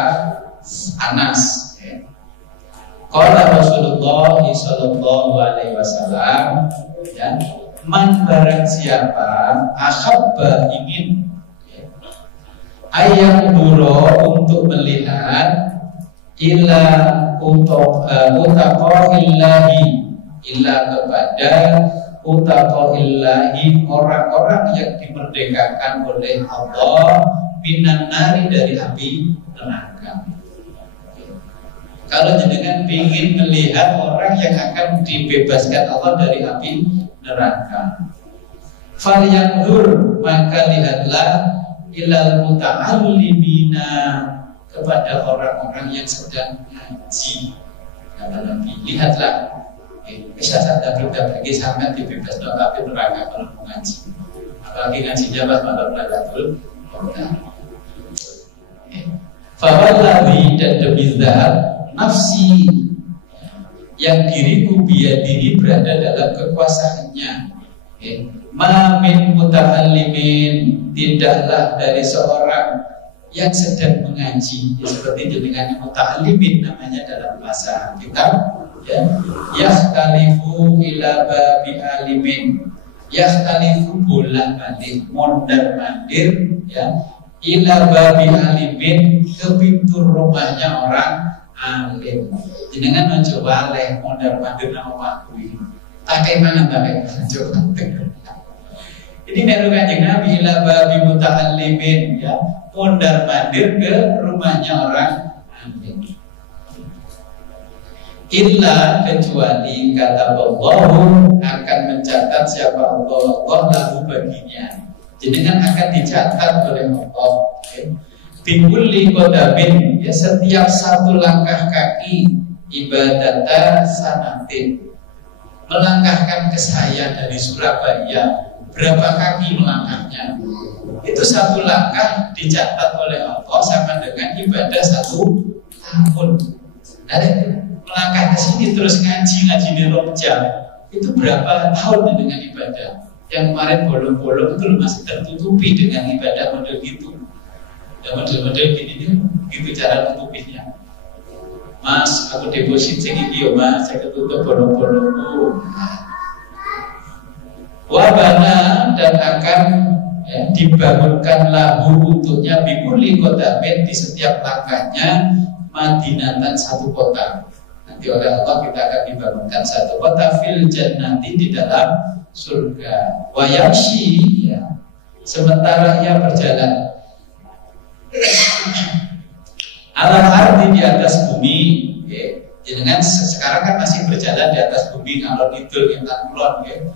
Anas ya. Qala Rasulullah sallallahu alaihi wasallam ya, man barang siapa ahabba ingin ya, ayam duro untuk melihat ila utaqahillahi illa kepada utaqahillahi orang-orang yang dimerdekakan oleh Allah minan nari dari api neraka. Kalau jenengan ingin melihat orang yang akan dibebaskan Allah dari api neraka, falyanzur, maka lihatlah ilal muta'allimina, kepada orang-orang yang sedang ngaji. Kata Nabi, lihatlah kesasar bagi sampai dibebas dari api neraka kalau mau ngaji. Apalagi ngajinya pas malam Lailatul Qadar. Fawallahi, dan demi zat nafsi yang diriku biadiri berada dalam kekuasaannya. Ma min muta'allimin, tidaklah dari seorang yang sedang mengaji ya, seperti dengan muta'allimin namanya dalam bahasa kitab ya, yakhtalifu ila babi alimin, yakhtalifu bolak-balik mondar-mandir ya, ila babi alimin, ke pintu rumahnya orang alim. Jenengan mencoba leh mondar-mandir nama waktu pakai mana pakai coba. Ini dari Kanjeng Nabi ila babi muta'allimin ya, mondar-mandir ke rumahnya orang alim. Illa, kecuali kata Allah akan mencatat siapa Allah lahu baginya. Jenengan akan dicatat oleh Allah. Bikulli qadamin ya, setiap satu langkah kaki ibadata sanatin, melangkahkan ke saya dari Surabaya, berapa kaki melangkahnya, itu satu langkah dicatat oleh Allah sama dengan ibadah 1 tahun. Ada melangkah ke sini terus ngaji di jam, itu berapa tahun dengan ibadah. Yang kemarin bolong-bolong itu masih tertutupi dengan ibadah model gitu. Dan model-model gini nih, gitu cara tutupinya. Mas, aku deposit segini mas, saya ketutup bolong-bolongku. Wabana, dan akan ya, dibangunkan lahu untuknya bikuli kota ben, di setiap langkahnya madinatan 1 kota. Nanti oleh Allah kita akan dibangunkan 1 kota fil jannati, di dalam surga. Wayamshi ya, sementara ia berjalan alam arti, di atas bumi ya. Jangan sekarang kan masih berjalan di atas bumi, kalau itu kita kulon ya.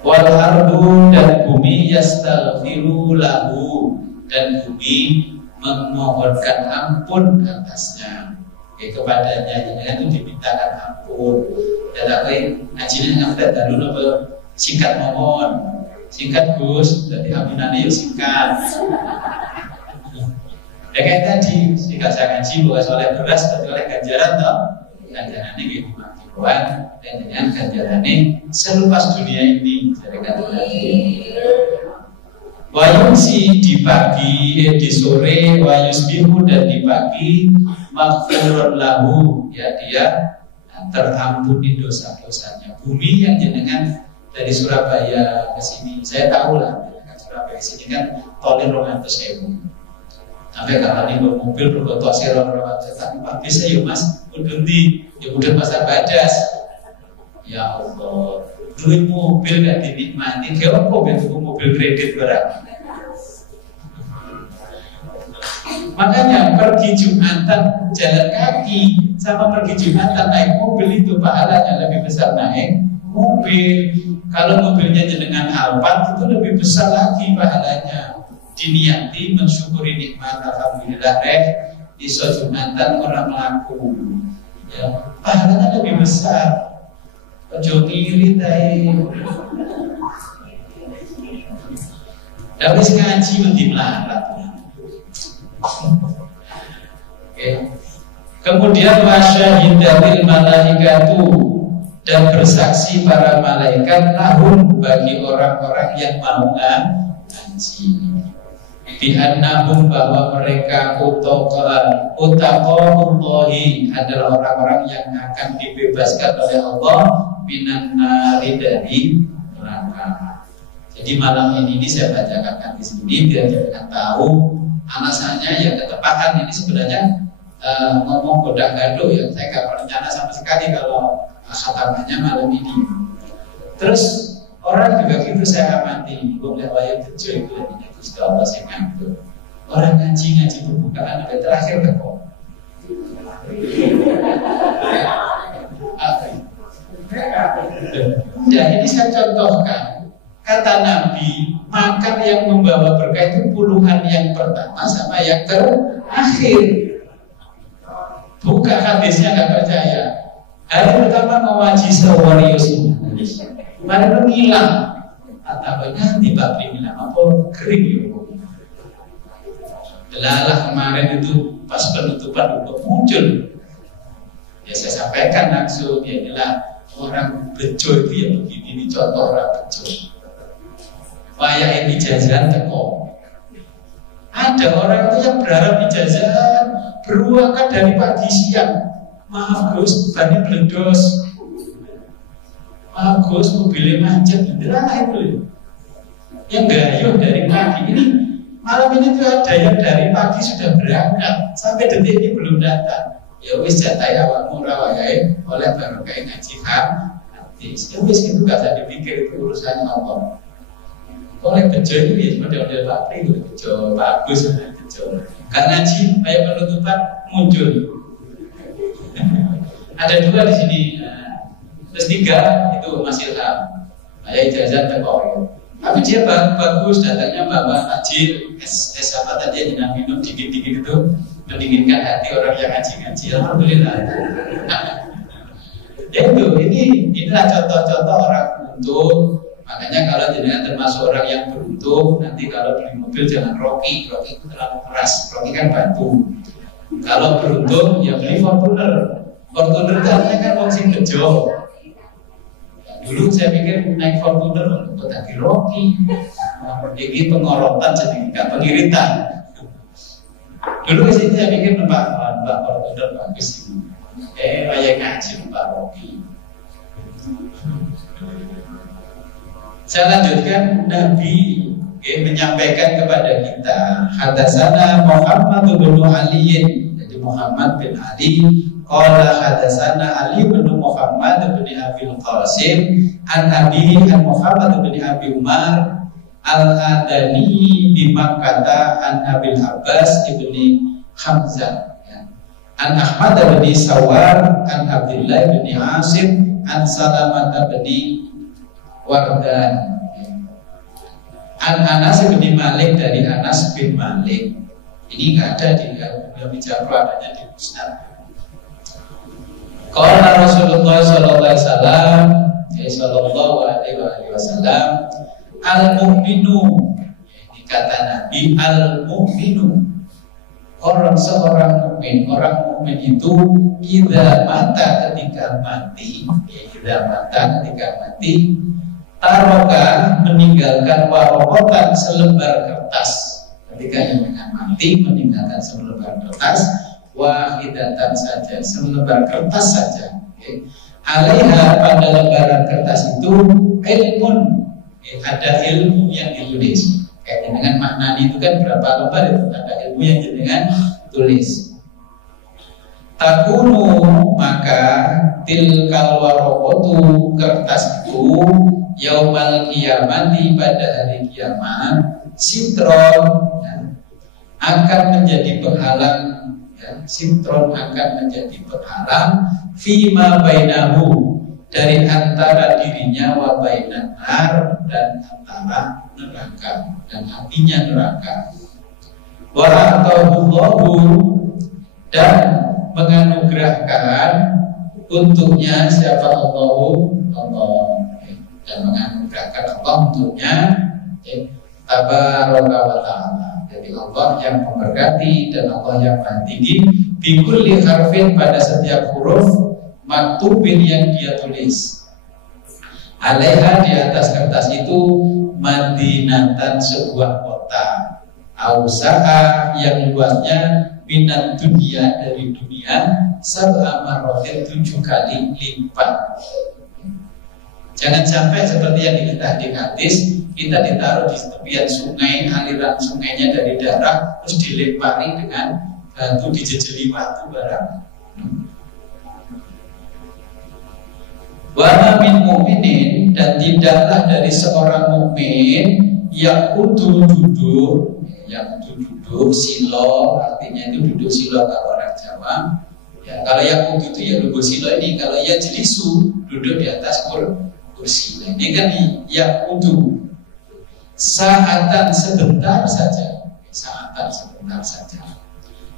Wal ardu, dan bumi yastaghfiru lahu, dan bumi memohonkan ampun atasnya ya, kepadanya. Jangan itu dimintakan ampun. Dan apa ngajinya nggak ada dulu apa singkat mohon, singkat Gus, jadi aminannya yuk singkat. Ya kayak tadi, jika saya ngaji bukan oleh beras, tapi oleh ganjaran toh. Ganjaran ini gitu makjuan, dan dengan ganjaran ini selepas dunia ini. Jadi kata wayumsi, di pagi, di sore, wayusbihu, dan di pagi, maghfirun lahu ya, dia terampuni dosa-dosanya. Bumi yang jenengan dari Surabaya ke sini, saya tahu lah, Surabaya ke sini kan tolin 200.000. Sampai kalau ini mobil berkotok serong tapi Pak bisa yuk mas, udah di, ya udah pasar Badas. Ya Allah, duit mobil gak dinikmati, kayak apa mobil kredit berapa? Makanya pergi Jumatan jalan kaki sama pergi Jumatan naik mobil itu pahalanya lebih besar naik mobil. Kalau mobilnya jenengan Alphard itu lebih besar lagi pahalanya. Diniati mensyukuri nikmat, alhamdulillah iso Jumatan orang melaku ya, pahalanya lebih besar. Ojo kiri tay Lah wis ngaji mesti melarat. Kemudian wasyahidatil malaikatu, dan bersaksi para malaikat lahum bagi orang-orang yang mau ngaji. Bi'annahum, bahwa mereka utaqallahi adalah orang-orang yang akan dibebaskan oleh Allah minan nari, dari neraka. Jadi malam ini saya bacakan di sini biar kalian tahu alasannya. Ya ketepakan ini sebenarnya ngomong godak gado ya. Saya gak berencana sama sekali kalau khatamannya malam ini. Terus orang juga gitu saya amati. Boleh wayang bejo itu artinya Gusti Allah sing ngatur. Orang ngaji pembukaan sampai terakhir kok. Ya ini saya contohkan. Kata Nabi, makan yang membawa berkah itu puluhan yang pertama sama yang terakhir. Buka hadisnya nggak percaya. Hari pertama ngaji sewarius, mari ngilang. Atapanya tiba ngilang apa kering ya. Delalah kemarin itu pas penutupan muncul. Ya saya sampaikan langsung, ya inilah orang bejo itu ya begini, ini contoh orang bejo. Wayah ini jajan teko. Ada orang itu yang berharap dijajan beruangkan dari pagi siang. Maaf Gus, bannya bledos. Maaf Gus, mobilnya macet. Itulah itu. Yang gayuh dari pagi ini. Malam ini tuh ada yang dari pagi sudah berangkat, sampai detik ini belum datang. Ya wis jatai awakmu rawayai oleh barokah ngaji hadis. Ya wis itu gak usah dipikir, itu urusan Allah. Oleh bejo ini model-model Pak Pri, bejo bagus, bejo. Karena ngaji kayak penutupan muncul. Ada dua di sini. Terus tiga itu masih Ilham. Saya ijazah teko. Tapi dia bagus, datangnya bawa takjil, es apa tadi yang minum dingin-dingin itu mendinginkan hati orang yang ngaji-ngaji. Alhamdulillah. Ya itu, inilah contoh-contoh orang beruntung. Makanya kalau jenengan termasuk orang yang beruntung, nanti kalau beli mobil jangan Rocky itu terlalu keras. Rocky kan batu. Kalau beruntung ya beli Fortuner. Fortuner itu artinya kan wong sing bejo. Dulu saya pikir naik Fortuner untuk tadi Rocky. Ini pengorotan jadi nggak pengiritan. Dulu ke sini saya pikir Mbak Fortuner bagus ini. Kayak ngaji Mbak Rocky. Saya lanjutkan, Nabi menyampaikan kepada kita, hadatsana Muhammad bin Ali, jadi Muhammad bin Ali, qala hadatsana Ali bin Muhammad bin Abi Qasim, an Abi an Muhammad bin Abi Umar al-Adani bi Makkah an Abil Abbas ibni Hamzah, an Ahmad bin Sawar an Abdullah bin Asim an Salamah bin Wardan an Anas bin Malik, dari Anas bin Malik. Ini nggak ada di Al-Mu'min Jabru, adanya di Musnad. Qala Rasulullah sallallahu alaihi wasallam, al-mu'minu, ini kata Nabi, al-mu'minu, seorang mukmin itu idza mata ketika mati, taroka meninggalkan warokotan selembar kertas. Ketika yang mati meninggalkan selembar kertas, wahidatan saja, selembar kertas saja. Alaiha, pada lembaran kertas itu ilmun, ada ilmu yang ditulis. Kayak dengan maknani itu kan berapa lembar itu, ada ilmu yang dengan tulis. Takunu, maka tilkal warokotu, kertas itu yaumal kiamati, pada hari kiamat, sitron, akan menjadi penghalang, sitron akan menjadi penghalang fima bainahu, dari antara dirinya, wa bainan nar, dan antara neraka dan apinya neraka. Wa atahullahu, dan menganugerahkan untuknya siapa Allah, dan menganugerahkan Allah untuknya tabaraka wa ta'ala. Jadi Allah yang memberkati dan Allah yang maha tinggi. Bikulli harfin, pada setiap huruf, maktubin yang dia tulis. Alaiha, di atas kertas itu, madinatan, sebuah kota. Ausaha, yang luasnya minat dunia, dari dunia, sab'a marratin, 7 kali lipat. Jangan sampai seperti yang kita di hadis, kita ditaruh di tepian sungai, aliran sungainya dari darat, terus dilempari dengan batu, dijejeli batu barang. Wa min mu'minin, dan tidaklah dari seorang mukmin yang duduk, silo, artinya itu duduk silo kalau orang Jawa. Ya, kalau yang itu ya duduk silo ini, kalau yang jelisu duduk di atas kursi. Nah, ini kan yang saatan, sebentar saja,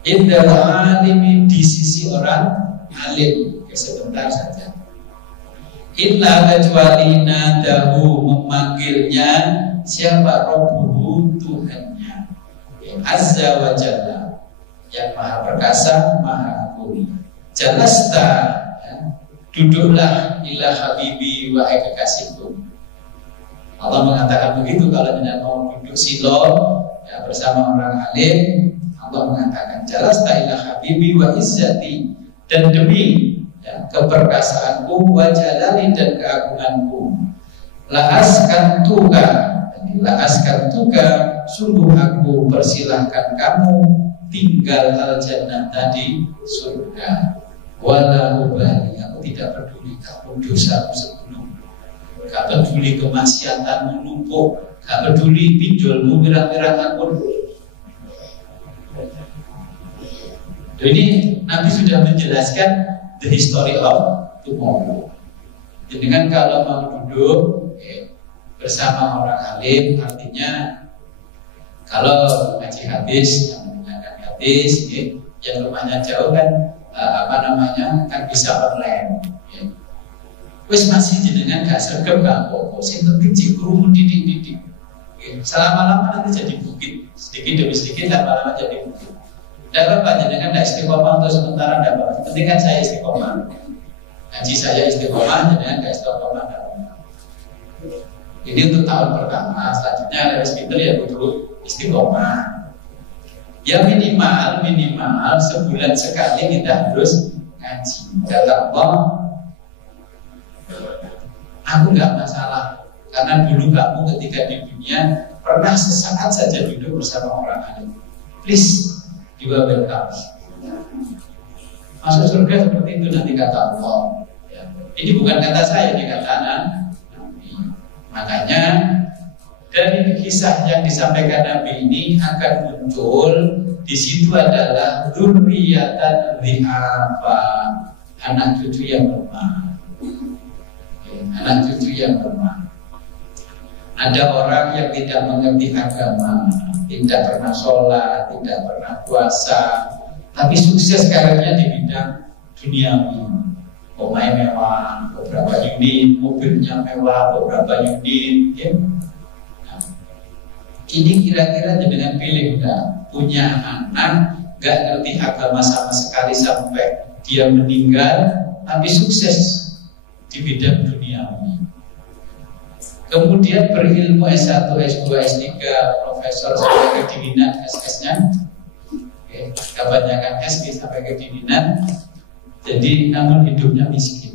indal alimi, di sisi orang alim, sebentar saja. Illa, kecuali nadahu, memanggilnya siapa? Rabbuhu, Tuhannya, Azza wa Jalla, yang maha perkasa, maha agung. Jalasta, ya, duduklah, ila habibi, wahai kekasihku. Allah mengatakan begitu kalau tidak mau duduk silo, ya, bersama orang alim. Allah mengatakan jalasta ila habibi wa izzati, dan demi, ya, keperkasaanku, wa jalali, dan keagunganku. La'askan tuka, sungguh aku persilahkan kamu tinggal al-jannah tadi, surga. Wala ubali, aku tidak peduli kamu dosamu sebelum, gak peduli kemaksiatanmu numpuk, gak peduli pinjolmu pirang-pirang pun. Ini Nabi sudah menjelaskan the history of tomorrow. Jadi kan kalau mau duduk bersama orang alim, artinya kalau ngaji hadis, yang mendengarkan hadis, yang rumahnya jauh kan kan bisa online. Wes masih jenengan gak sergap gak apa-apa, sing penting cikrumun didik-didik. Selama-lama nanti jadi bukit, sedikit demi sedikit lama-lama jadi bukit. Tidak apa-apa, jenengan gak istiqomah untuk sementara, tidak apa-apa. Penting kan saya istiqomah. Ngaji saya istiqomah, jenengan gak istiqomah, tidak apa-apa. Ini untuk tahun pertama, selanjutnya ada hospital ya butuh istiqomah. Ya minimal sebulan sekali kita harus ngaji. Kata Allah, aku nggak masalah, karena dulu kamu ketika di dunia pernah sesaat saja duduk bersama orang alim. Please, juga welcome. Masuk surga seperti itu nanti kata Allah. Ya. Ini bukan kata saya, ini kata Nabi. Makanya dari kisah yang disampaikan Nabi ini akan muncul di situ adalah dzurriyyatan dhi'afa, anak cucu yang lemah. Anak cucu yang lemah. Ada orang yang tidak mengerti agama, tidak pernah sholat, tidak pernah puasa, tapi sukses karirnya di bidang duniawi. Pemain mewah, beberapa unit, mobilnya mewah, beberapa unit, ya. Nah, ini kira-kira dengan pilih enggak punya anak enggak ngerti agama sama sekali sampai dia meninggal, tapi sukses di bidang duniawi. Kemudian berilmu S1, S2, S3, profesor sampai kedinginan, SS-nya, kebanyakan S sampai kedinginan. Jadi namun hidupnya miskin.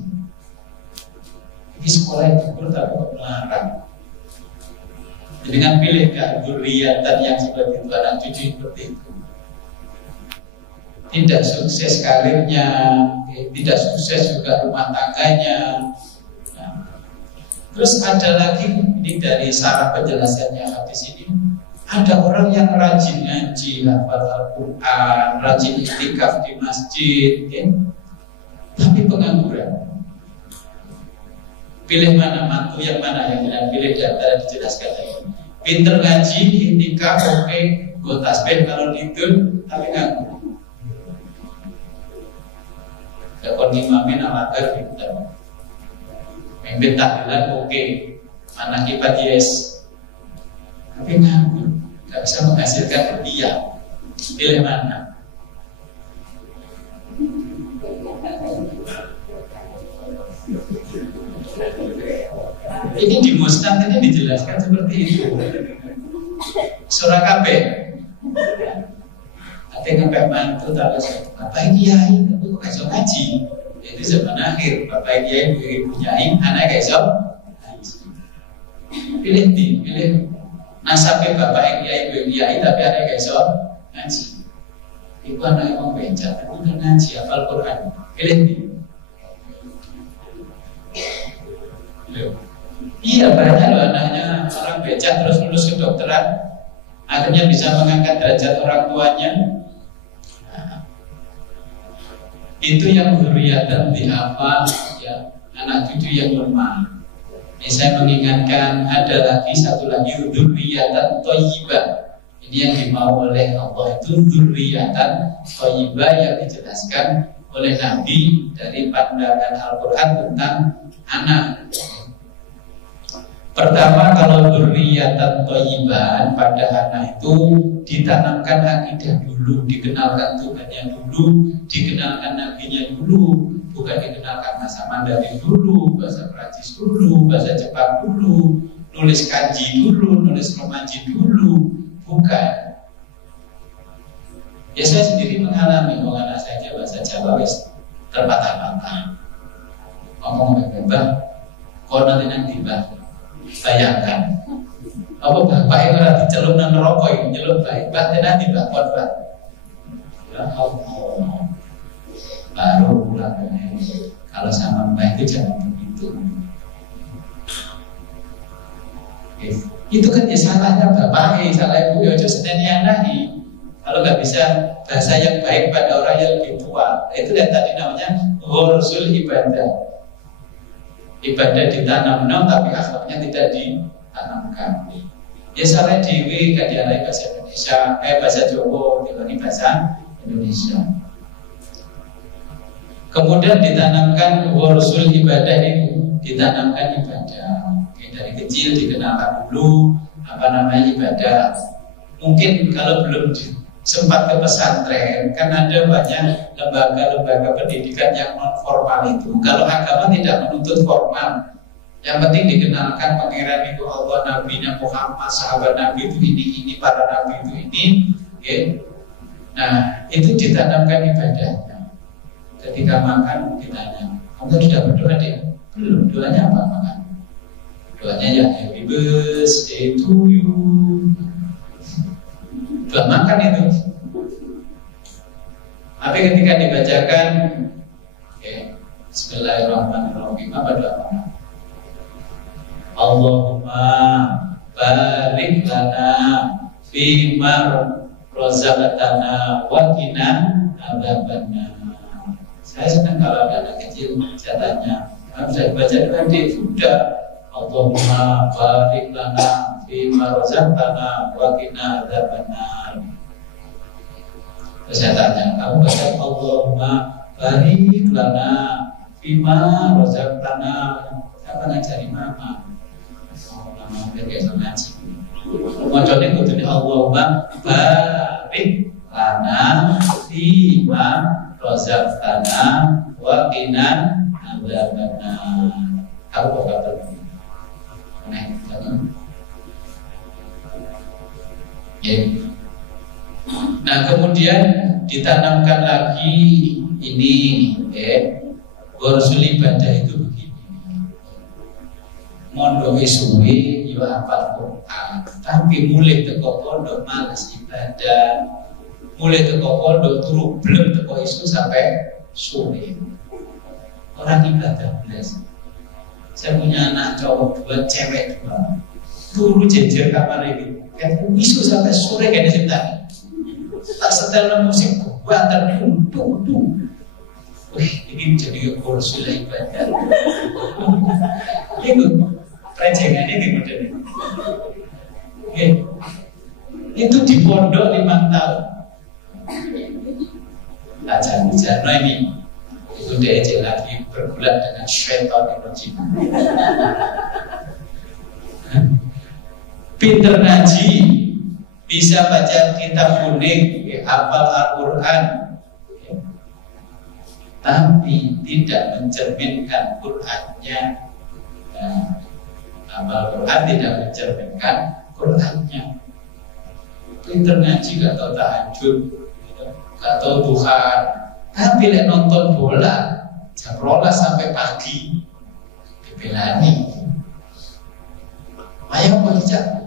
Ini sekolah itu tapi kok melarang. Jadi dengan pilih dzurriyyatan yang seperti itu, anak cucu seperti itu. Tidak sukses karirnya, tidak sukses juga rumah tangganya. Nah, terus ada lagi, ini dari sarah penjelasannya hadis ini, ada orang yang rajin ngaji, hafal Al-Quran, rajin iktikaf di masjid, ya? Tapi pengangguran. Pilih mana, mantu yang mana yang tidak pilih di antara dijelaskan tadi. Pinter ngaji, iktikaf, oke, gue tasbih kalau tidur, tapi nganggur. Dakon imamin amatir pinter. Mimpin tahlilan oke, anak kipat yes. tapi nganggur, nggak bisa menghasilkan rupiah. Pilih mana? Ini di Musnad ini dijelaskan seperti itu. Surah KB. Ada sampai mantu terus Bapak Kiai, aku kok iso ngaji. Itu zaman akhir. Bapak Kiai punya anak iso ngaji. Pilih nasabnya Bapak Kiai tapi anak iso ngaji. Ibu anak yang mau bencana, aku udah ngaji hafal Quran. Pilih. Iya, banyak loh anaknya orang becak terus lulus kedokteran, akhirnya bisa mengangkat derajat orang tuanya. Nah, itu yang dzurriyyatan dihafal, ya, anak cucu yang lemah. Ini saya mengingatkan ada lagi satu lagi dzurriyyatan thayyibah. Ini yang dimau oleh Allah itu dzurriyyatan thayyibah yang dijelaskan oleh Nabi dari pandangan Al-Quran tentang anak. Pertama, kalau dzurriyyatan thayyiban pada anak itu ditanamkan akidah dulu, dikenalkan Tuhannya dulu, dikenalkan nabinya dulu, bukan dikenalkan bahasa Mandarin dulu, bahasa Prancis dulu, bahasa Jepang dulu, nulis kanji dulu, nulis romaji dulu, bukan. Ya saya sendiri mengalami, anak saya bahasa Jawa wis terpatah-patah. Ngomong bebas, kok nanti bah. Bayangkan, apa bapak itu nanti celuk nang neraka itu celuk baik, nanti bakon pak. Ya Allah, baru pulang. Kalau sama mbak itu jangan begitu. Itu kan ya salahnya bapak, salah ibu ya harus seneni anak. Kalau nggak bisa bahasa yang baik pada orang yang lebih tua, itu yang tadi namanya ghursul ibadah. Ibadah ditanam tapi akhlaknya tidak ditanamkan. Ya salah dewi gak diarai bahasa Indonesia, bahasa Jawa, dibanding bahasa Indonesia. Kemudian ditanamkan ghursul ibadah itu, ditanamkan ibadah. Dari kecil dikenalkan dulu apa namanya ibadah. Mungkin kalau belum sempat ke pesantren, kan ada banyak lembaga-lembaga pendidikan yang non formal itu. Kalau agama tidak menuntut formal, yang penting dikenalkan pangeran itu Allah, nabinya Muhammad, sahabat Nabi itu ini, para Nabi itu ini. Okay. Nah, itu ditanamkan ibadahnya. Ketika makan ditanya, kamu sudah berdoa dia? Belum. Doanya apa makan? Doanya ya happy birthday to you. Doa makan itu. Tapi ketika dibacakan, Bismillahirrahmanirrahim, apa doa makan? Allahumma barik lana fima razaqtana wa qina adzabannar. Saya senang kalau ada anak kecil saya tanya, bisa dibaca doa dia sudah. Allahumma barik lana fima razaqtana wa qina adzabannar. Terus saya tanya, kamu baca Allahumma barik lana fima razaqtana. Siapa ngajari mama? Mama biar kayak ngaji. Macamnya kudune Allahumma barik lana fima razaqtana wa qina adzabannar. Aku bakal Nah, kemudian ditanamkan lagi ini, ghursul ibadah itu begini. Mondok suwe yo hafal Quran, tapi mulai teko pondok males ibadah. Mulai teko pondok turu belum teko isu sampai sore. Orang ibadah belas. Saya punya anak cowok 2, cewek 2. Turu jejer kamar ini. Kan isu sampai sore kayak di sini. Tak setel musik buatan tung. Wih, ini jadi ghursul ibadah. Itu prejengan ini model. Itu di pondok 5 tahun. Jangan ini. Itu dia lagi bergulat dengan syaitan yang rajim. pinter ngaji, bisa baca kitab kuning, hafal Al-Quran, tapi tidak mencerminkan Qurannya. Hafal Quran tidak mencerminkan Qurannya. Pinter ngaji, gak tahu tahajud, gak tahu Tuhan, tapi lek nonton bola jam 12 sampai pagi dibelani. Ayo baca.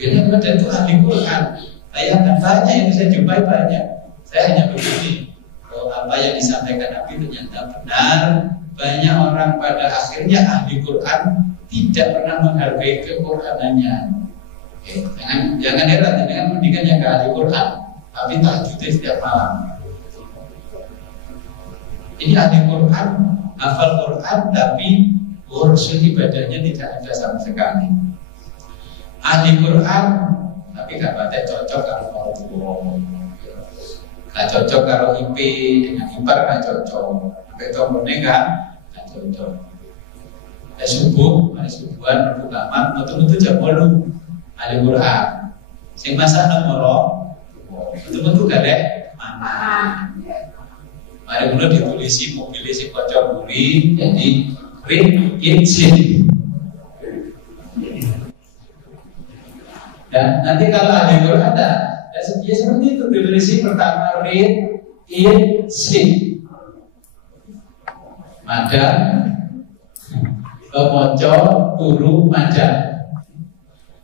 Bila ada itu ahli Quran, bayangkan banyak yang saya jumpai banyak. Saya hanya begini, apa yang disampaikan Nabi ternyata benar. Banyak orang pada akhirnya ahli Quran tidak pernah menghargai kequranannya. Jangan heran dengan pendidikannya ke ahli Quran, tapi tahajudnya setiap malam. Ini ahli Quran, hafal Quran, tapi urusan ibadahnya tidak ada sama sekali. Ahli Quran, tapi gak baca cocok kalau mau, gak cocok kalau IP dengan ipar gak cocok, betul gak cocok. Subuhan, berbuka kamar, betul-betul jam 8 ahli Quran. Sing masak nomor, betul-betul gak ada mana. Mari dulu ditulisi mobil si kocok buri, jadi read it. Dan nanti kalau ahli Quran ada, ya seperti itu ditulisi pertama read it sit. Madan, moco, turu, madan.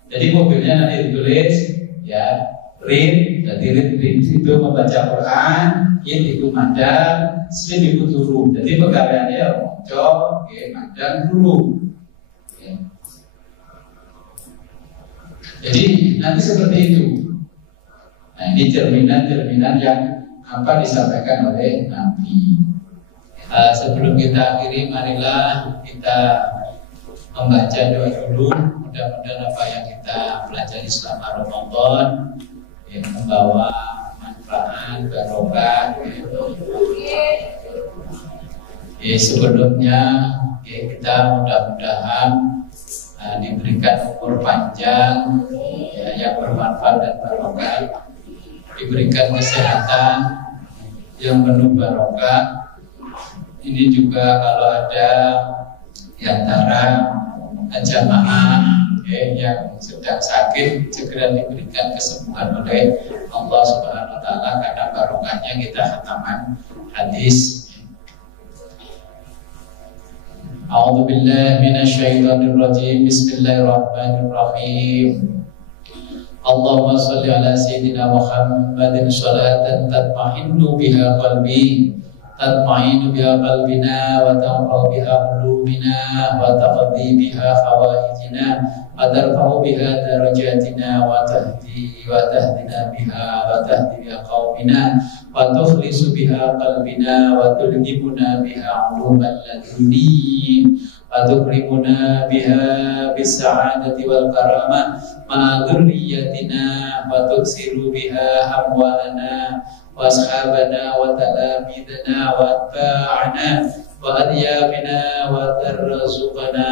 Jadi mobilnya nanti ditulis ya read, jadi read itu membaca Quran, it itu madan, sit itu turu. Jadi pegawaiannya ya moco, madan, turu. Jadi nanti seperti itu. Nah ini cerminan yang apa disampaikan oleh Nabi. Sebelum kita akhiri, marilah kita membaca doa dulu. Mudah-mudahan apa yang kita pelajari selama Ramadan membawa manfaat, barokah. Sebelumnya kita mudah-mudahan diberikan umur panjang yang bermanfaat dan barokah, diberikan kesehatan yang penuh barokah. Ini juga kalau ada di antara jamaah yang sedang sakit segera diberikan kesembuhan oleh Allah Subhanahu wa taala, karena barokahnya kita khataman hadis. A'udzu billahi minasyaitonir rajim. Bismillahirrahmanirrahim. Allahumma shalli ala sayyidina Muhammadin sholatan tatma'innu biha qalbi, tatma'innu biha qalbina wa tamra'u biha qulubina wa taqdi biha hawaijina wa tarfa'u biha darajatina wa tahdina biha qaumina wa tukhlisu biha qalbina wa tulhibuna biha uluman laduni wa tukrimuna biha bis-sa'adati wal karamah ma dzurriyyatina wa tuksiru biha amwalana wa ashabana wa talamidana wa atba'ana wa adyabina wa tarzuqana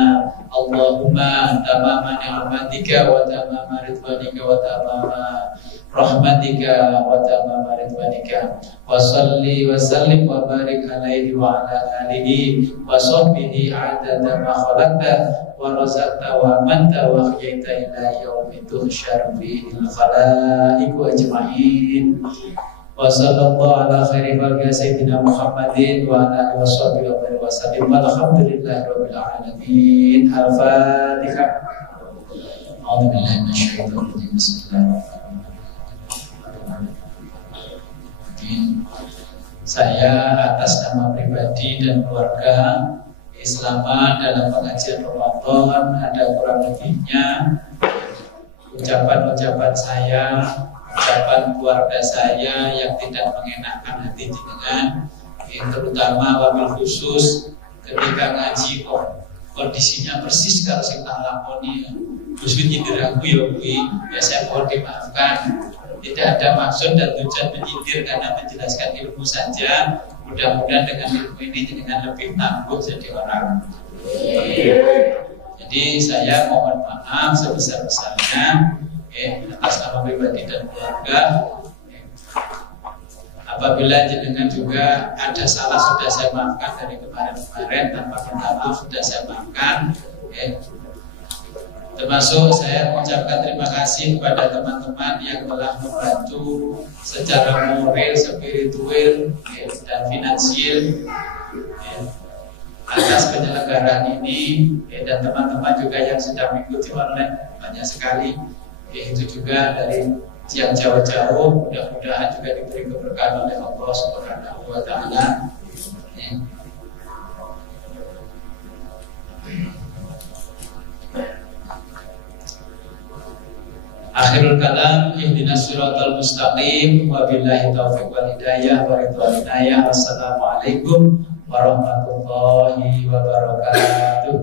Allahumma tamama ni'matika wa tamama ridwanika wa tamama rahmatika wa tamama ridwanika wa salli wa sallim wa barik alaihi wa ala alihi wa sahbihi adada ma khalaqta wa razaqta wa amanta wa ahyaita ila yaumi tuhsyar fihi al-khalaiq ajma'in. Wa sallallahu ala khairi khalqi sayyidina Muhammadin wa ala alihi washabihi wa sallam. Alhamdulillahi rabbil alamin. Al-Fatihah. A'udzu billahi minasyaitonir rajim. Bismillahirrahmanirrahim. Saya atas nama pribadi dan keluarga selama dalam pengajian Ramadan ada kurang lebihnya ucapan-ucapan saya, ucapan keluarga saya yang tidak mengenakan hati jenengan, terutama wabil khusus ketika ngaji kondisinya persis kalau sing tak lakoni Gusti nyindir aku ya saya mohon dimaafkan. Tidak ada maksud dan tujuan menyindir, karena menjelaskan ilmu saja. Mudah-mudahan dengan ilmu ini dengan lebih tangguh jadi orang. Jadi Jadi saya mohon maaf sebesar-besarnya atas nama pribadi dan keluarga. Apabila jenengan juga ada salah sudah saya maafkan dari kemarin-kemarin, tanpa minta maaf sudah saya maafkan. Termasuk saya mengucapkan terima kasih kepada teman-teman yang telah membantu secara moral, spiritual, dan finansial atas penyelenggaraan ini, dan teman-teman juga yang sedang mengikuti online banyak sekali. Itu juga dari yang jauh-jauh, mudah-mudahan juga diberi keberkahan oleh Allah Subhanahu wa Ta'ala. Akhirul kalam, ihdinas siratal mustaqim, wabillahi taufiq wal hidayah, wa ridwan inayah. Wassalamualaikum warahmatullahi wabarakatuh.